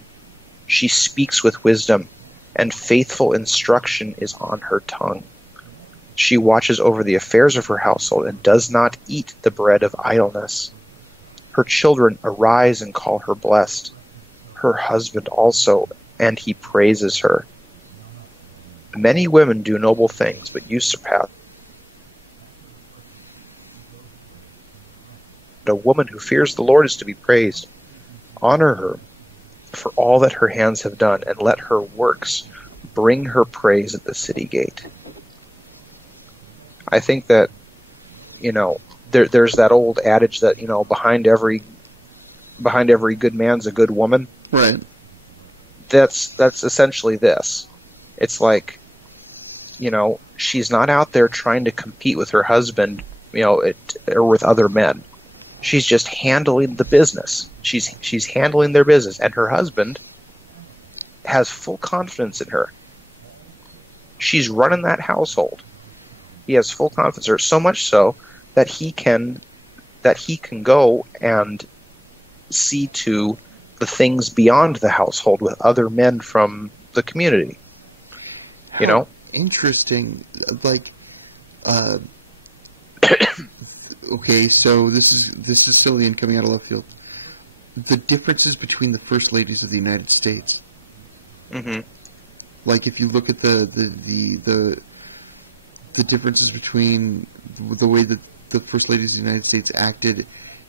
She speaks with wisdom, and faithful instruction is on her tongue. She watches over the affairs of her household and does not eat the bread of idleness. Her children arise and call her blessed. Her husband also, and he praises her. Many women do noble things, but you surpass. A woman who fears the Lord is to be praised. Honor her for all that her hands have done, and let her works bring her praise at the city gate. I think that, there's that old adage that, behind every good man's a good woman. Right. That's essentially this. It's like, she's not out there trying to compete with her husband, or with other men. She's just handling the business. She's handling their business, and her husband has full confidence in her. She's running that household. He has full confidence in her, so much so that he can go and see to the things beyond the household with other men from the community. Interesting. Like, okay, so this is silly and coming out of left field. The differences between the first ladies of the United States. Mm-hmm. Like, if you look at the differences between the way that the first ladies of the United States acted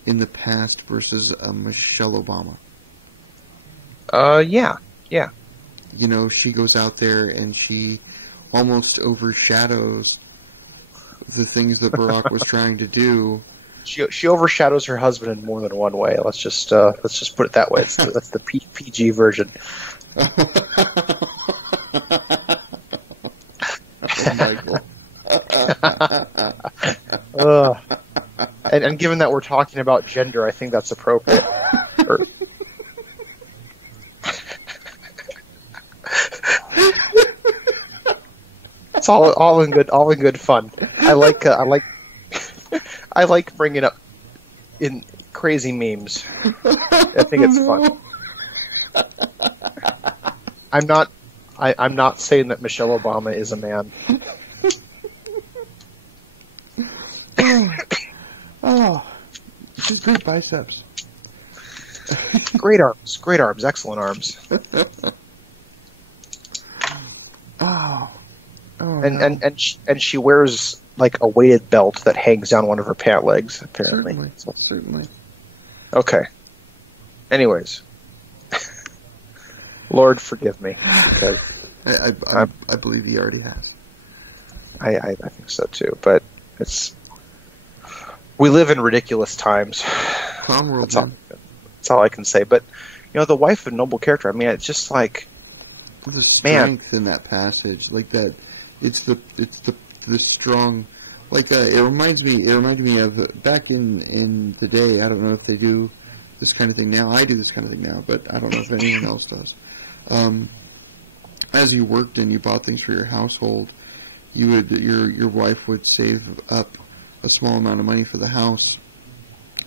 in the past versus Michelle Obama. Yeah. You know, she goes out there and she almost overshadows the things that Barack was trying to do. She overshadows her husband in more than one way. Let's just put it that way. That's the PG version. Michael. And given that we're talking about gender, I think that's appropriate. It's all in good fun. I like bringing up in crazy memes. I think it's fun. I'm not saying that Michelle Obama is a man. Oh, she's great biceps. Great arms, excellent arms. And she wears like a weighted belt that hangs down one of her pant legs, apparently. Certainly. Okay. Anyways. Lord forgive me, because I believe he already has. I think so too, but we live in ridiculous times. That's all I can say. But you know, the wife of noble character. I mean, it's just like the strength in that passage, like that. It's the strong, like that. It reminded me of back in the day. I don't know if they do this kind of thing now. I do this kind of thing now, but I don't know if anyone else does. As you worked and you bought things for your household, your wife would save up a small amount of money for the house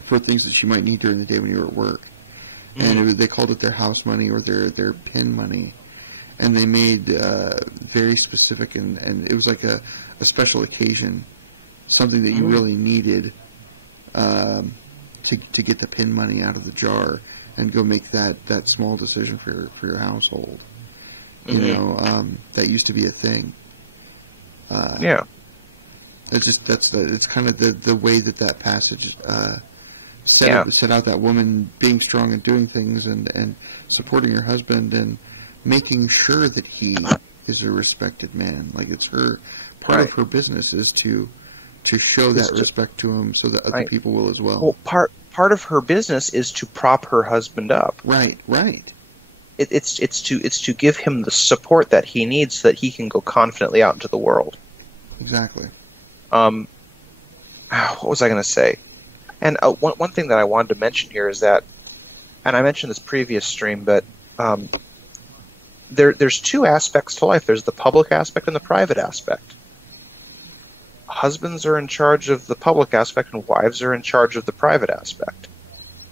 for things that she might need during the day when you were at work. And they called it their house money or their pin money. And they made very specific, and it was like a special occasion, something that you really needed to get the pin money out of the jar and go make that small decision for your household. You know, that used to be a thing. Yeah. It's kind of the way that passage set out that woman being strong and doing things and supporting her husband and making sure that he is a respected man. Like it's her part of her business is to show that respect to him so that other people will as well. Well, part of her business is to prop her husband up. Right. It's to give him the support that he needs so that he can go confidently out into the world. Exactly. What was I going to say? And one thing that I wanted to mention here is that, and I mentioned this previous stream, but there's two aspects to life. There's the public aspect and the private aspect. Husbands are in charge of the public aspect and wives are in charge of the private aspect.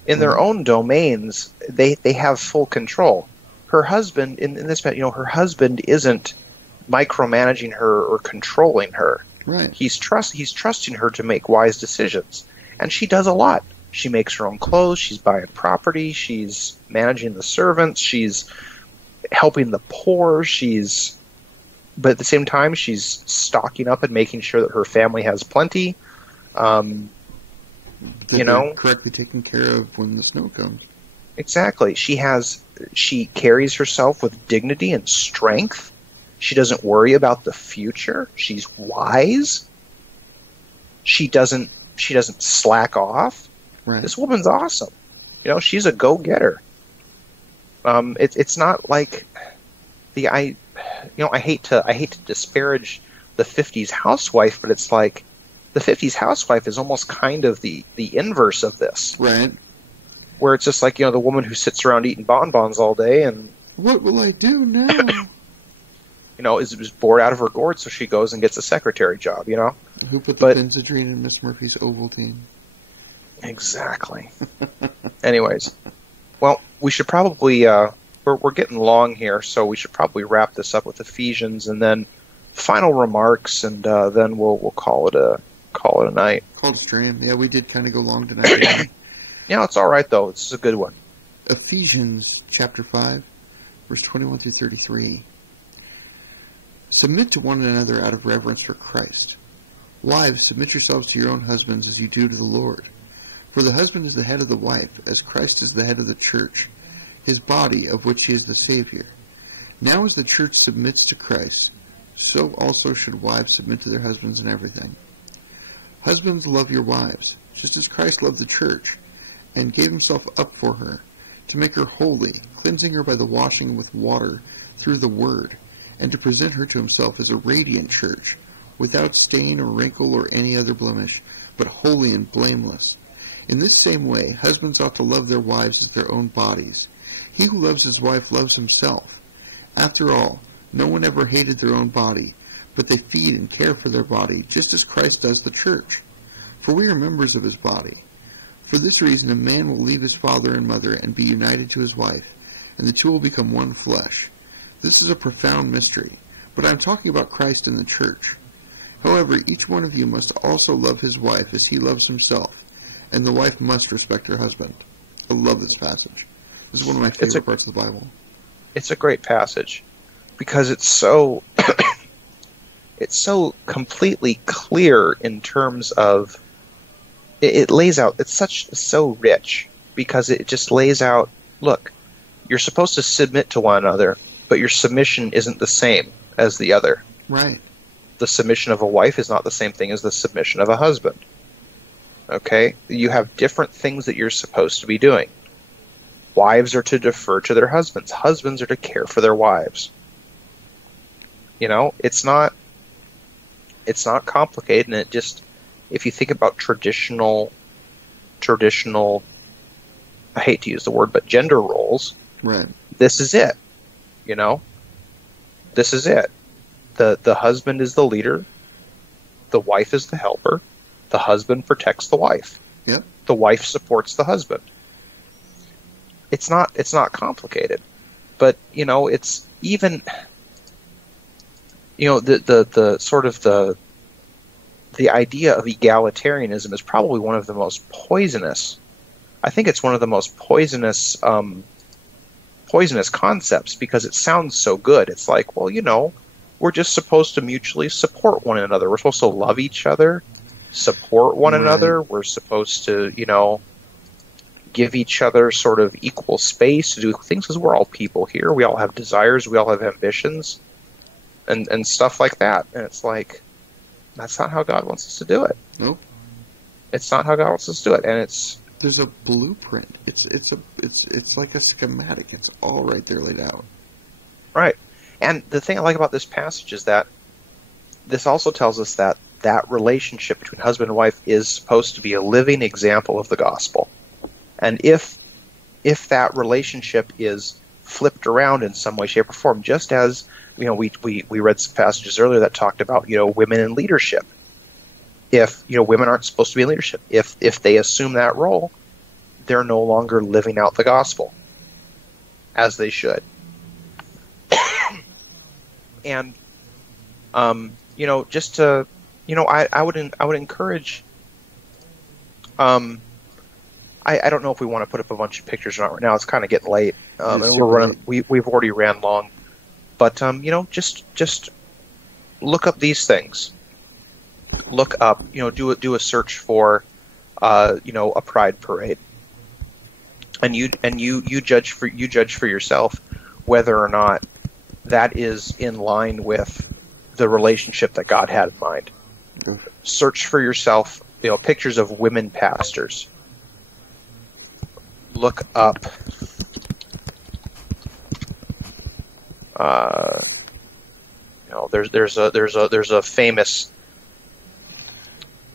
In their own domains, they have full control. Her husband, in this, her husband isn't micromanaging her or controlling her. Right. He's trusting her to make wise decisions. And she does a lot. She makes her own clothes, she's buying property, she's managing the servants, she's helping the poor, but at the same time, she's stocking up and making sure that her family has plenty. Correctly taken care of when the snow comes. Exactly. She carries herself with dignity and strength. She doesn't worry about the future. She's wise. She doesn't slack off. Right. This woman's awesome. She's a go-getter. It's not like I hate to disparage the 50s housewife, but it's like the 50s housewife is almost kind of the inverse of this. Right. Where it's just like, the woman who sits around eating bonbons all day and... What will I do now? is bored out of her gourd, so she goes and gets a secretary job, Who put the benzodrine in Miss Murphy's Ovaltine? Exactly. Anyways. Well, we should probably... We're getting long here, so we should probably wrap this up with Ephesians and then final remarks, and then we'll call it a night. Call it a stream. Yeah, we did kind of go long tonight. Yeah, it's all right though. This is a good one. Ephesians chapter 5, verse 21 through 33. Submit to one another out of reverence for Christ. Wives, submit yourselves to your own husbands as you do to the Lord. For the husband is the head of the wife, as Christ is the head of the church, his body, of which he is the Savior. Now as the church submits to Christ, so also should wives submit to their husbands in everything. Husbands, love your wives, just as Christ loved the church, and gave himself up for her, to make her holy, cleansing her by the washing with water through the word, and to present her to himself as a radiant church, without stain or wrinkle or any other blemish, but holy and blameless. In this same way, husbands ought to love their wives as their own bodies. He who loves his wife loves himself. After all, no one ever hated their own body, but they feed and care for their body, just as Christ does the church. For we are members of his body. For this reason, a man will leave his father and mother and be united to his wife, and the two will become one flesh. This is a profound mystery, but I am talking about Christ and the church. However, each one of you must also love his wife as he loves himself, and the wife must respect her husband. I love this passage. This is one of my favorite parts of the Bible. It's a great passage because it's so it's so completely clear in terms of it lays out. It's so rich because it just lays out. Look, you're supposed to submit to one another, but your submission isn't the same as the other. Right. The submission of a wife is not the same thing as the submission of a husband. Okay? You have different things that you're supposed to be doing. Wives are to defer to their husbands. Husbands are to care for their wives. You know, it's not complicated, and it just, if you think about traditional, I hate to use the word, but gender roles, right. This is it. You know? This is it. The husband is the leader. The wife is the helper. The husband protects the wife. Yep. The wife supports the husband. It's not complicated, but you know, it's even, you know, the sort of the idea of egalitarianism is probably one of the most poisonous. I think it's one of the most poisonous concepts because it sounds so good. It's like, well, you know, we're just supposed to mutually support one another. We're supposed to love each other, support one another. We're supposed to, you know, give each other sort of equal space to do things because we're all people here. We all have desires. We all have ambitions and stuff like that. And it's like, that's not how God wants us to do it. Nope. It's not how God wants us to do it. And there's a blueprint. It's like a schematic. It's all right there laid out. Right. And the thing I like about this passage is that this also tells us that that relationship between husband and wife is supposed to be a living example of the gospel. And if that relationship is flipped around in some way, shape, or form, just as, you know, we read some passages earlier that talked about, you know, women in leadership. If, you know, women aren't supposed to be in leadership, if they assume that role, they're no longer living out the gospel as they should. And you know, just to, you know, I would encourage. I don't know if we want to put up a bunch of pictures or not right now. It's kind of getting late, and we're running. We've already ran long, but you know, just look up these things. Look up, you know, do a search for, you know, a pride parade, and you judge for yourself whether or not that is in line with the relationship that God had in mind. Search for yourself, you know, pictures of women pastors. Look up you know, there's a famous,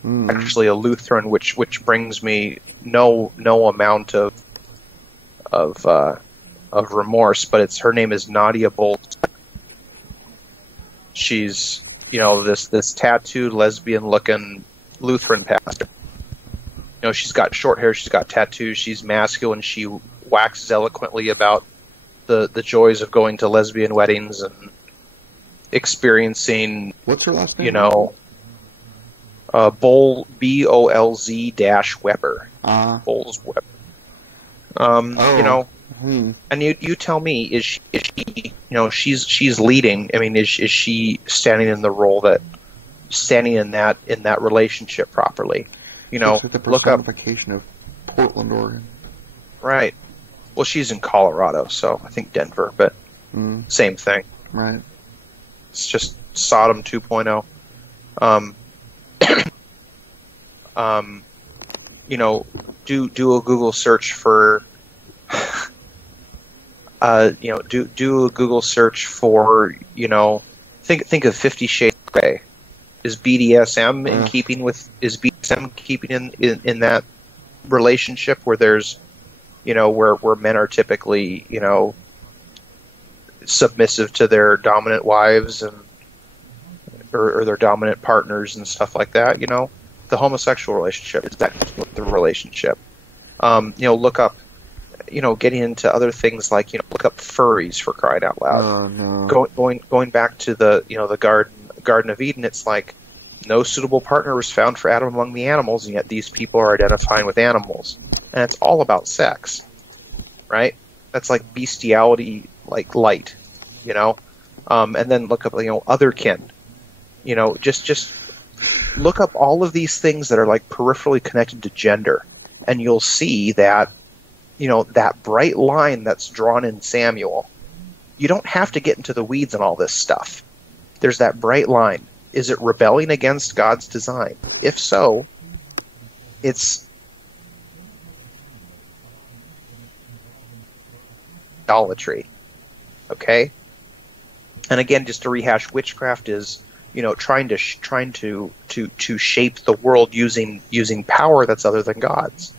actually a Lutheran, which brings me no amount of remorse, but her name is Nadia Bolt. She's, you know, this tattooed lesbian looking Lutheran pastor. You know, she's got short hair, she's got tattoos, she's masculine, she waxes eloquently about the joys of going to lesbian weddings and experiencing. What's her last name? You know, Bolz Weber. Bolz Weber. You know, and you tell me, is she, you know, she's leading. I mean, is she standing in the role standing in that relationship properly? You know, the look up. personification of Portland, Oregon. Right. Well, she's in Colorado, so I think Denver, but same thing. Right. It's just Sodom 2.0. You know, do a Google search for, you know, do a Google search for, you know, think of 50 Shades of Grey. Is BDSM in keeping with, is BDSM keeping in that relationship where there's, you know, where men are typically, you know, submissive to their dominant wives and or their dominant partners and stuff like that, you know? The homosexual relationship is that the relationship. You know, look up, you know, getting into other things like, you know, look up furries, for crying out loud. Oh, no. Going back to the, you know, the Garden of Eden, it's like no suitable partner was found for Adam among the animals, and yet these people are identifying with animals, and it's all about sex, right? That's like bestiality, like light, you know. And then look up, you know, otherkin, you know, just look up all of these things that are like peripherally connected to gender, and you'll see that, you know, that bright line that's drawn in Samuel. You don't have to get into the weeds and all this stuff. There's that bright line. Is it rebelling against God's design? If so, it's idolatry. Okay? And again, just to rehash, witchcraft is, you know, trying to shape the world using power that's other than God's.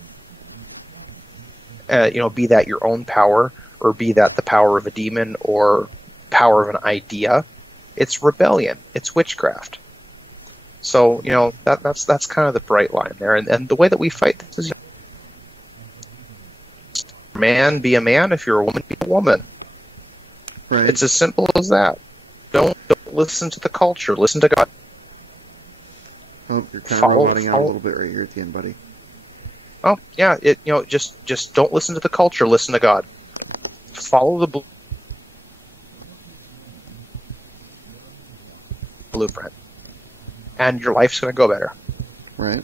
You know, be that your own power, or be that the power of a demon, or power of an idea. It's rebellion. It's witchcraft. So, you know, that's kind of the bright line there. And the way that we fight this is, man, be a man. If you're a woman, be a woman. Right. It's as simple as that. Don't listen to the culture. Listen to God. Oh, you're kind of roboting out a little bit right here at the end, buddy. Oh, yeah. You know, just don't listen to the culture. Listen to God. Follow the blueprint, and your life's going to go better. Right.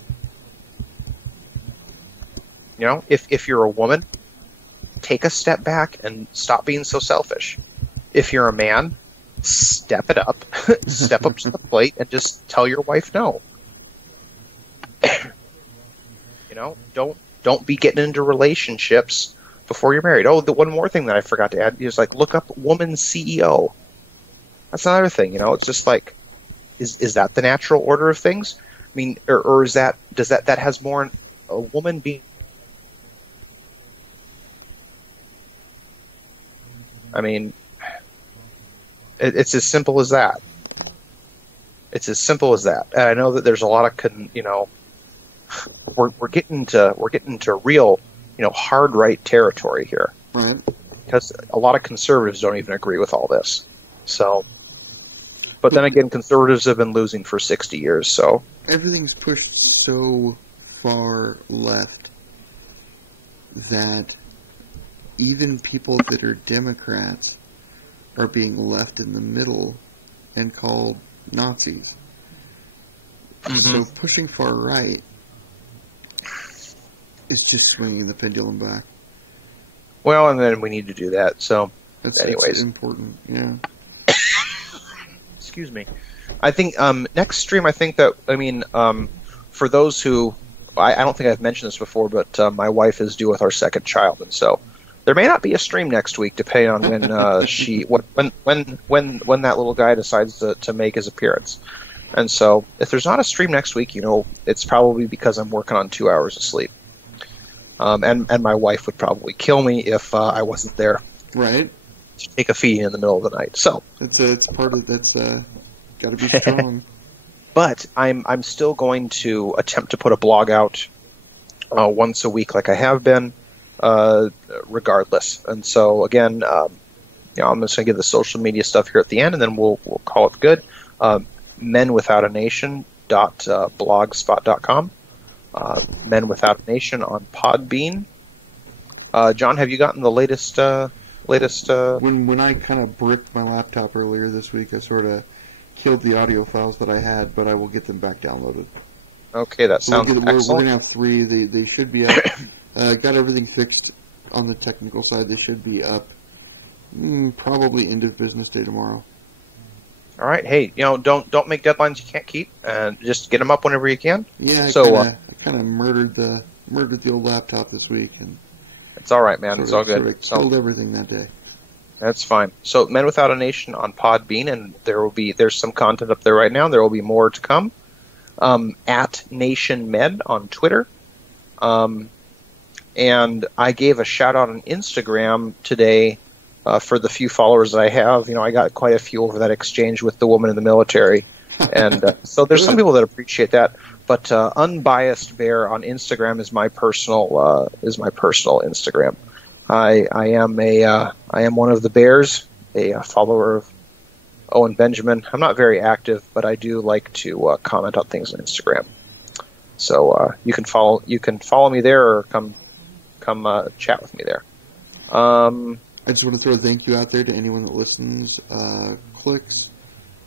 You know, if you're a woman, take a step back and stop being so selfish. If you're a man, step it up, step up to the plate, and just tell your wife no. You know, don't be getting into relationships before you're married. Oh, the one more thing that I forgot to add is, like, look up woman CEO. That's another thing. You know, it's just like, is that the natural order of things? I mean, or is that, that has more a woman being? I mean, it's as simple as that. It's as simple as that. And I know that there's a lot of, you know, we're getting to real, you know, hard right territory here. Right. Because a lot of conservatives don't even agree with all this. So, but then again, conservatives have been losing for 60 years. So everything's pushed so far left that even people that are Democrats are being left in the middle and called Nazis. Mm-hmm. So pushing far right is just swinging the pendulum back. Well, and then we need to do that. So, anyways, it's important. Yeah. Excuse me. I think next stream. I think that for those who I don't think I've mentioned this before, but my wife is due with our second child, and so there may not be a stream next week, depending on when when that little guy decides to make his appearance. And so, if there's not a stream next week, you know, it's probably because I'm working on 2 hours of sleep. And my wife would probably kill me if I wasn't there. Right. To take a feeding in the middle of the night. So it's part of that's got to be strong. But I'm still going to attempt to put a blog out once a week, like I have been, regardless. And so again, you know, I'm just going to give the social media stuff here at the end, and then we'll call it good. menwithoutanation.blogspot.com. Men Without a Nation on Podbean. John, have you gotten the latest? When I kind of bricked my laptop earlier this week, I sort of killed the audio files that I had, but I will get them back downloaded. Okay, that sounds excellent. We're going to have 3. They should be out got everything fixed on the technical side. They should be up probably end of business day tomorrow. All right. Hey, don't make deadlines you can't keep, and just get them up whenever you can. Yeah, I kind of murdered the old laptop this week, and it's all right, man. It's all good. Killed everything that day. That's fine. So, Men Without a Nation on Podbean, and there's some content up there right now. There will be more to come. At NationMed on Twitter. And I gave a shout out on Instagram today for the few followers that I have. I got quite a few over that exchange with the woman in the military, and so there's some people that appreciate that. But Unbiased Bear on Instagram is my personal Instagram. I am one of the bears, a follower of Owen Benjamin. I'm not very active, but I do like to comment on things on Instagram. So you can follow me there, or come chat with me there. I just want to throw a thank you out there to anyone that listens, clicks,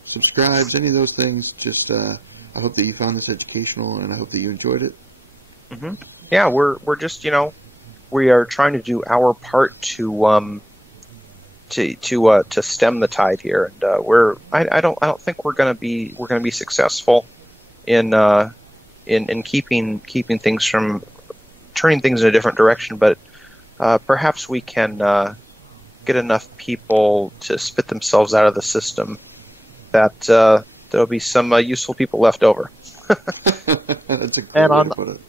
subscribes, any of those things. Just I hope that you found this educational, and I hope that you enjoyed it. Mm-hmm. Yeah, we're just we are trying to do our part to stem the tide here, and I don't think we're gonna be successful in keeping things from turning things in a different direction, but perhaps we can get enough people to spit themselves out of the system that there'll be some useful people left over. That's a great way to put it.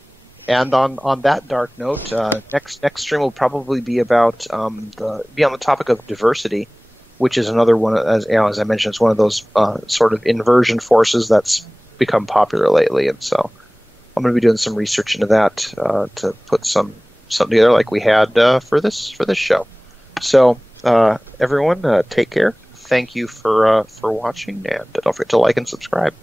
And on that dark note, next stream will probably be about on the topic of diversity, which is another one, as I mentioned, it's one of those sort of inversion forces that's become popular lately, and so I'm going to be doing some research into that to put something together like we had for this show. So everyone, take care. Thank you for watching, and don't forget to like and subscribe.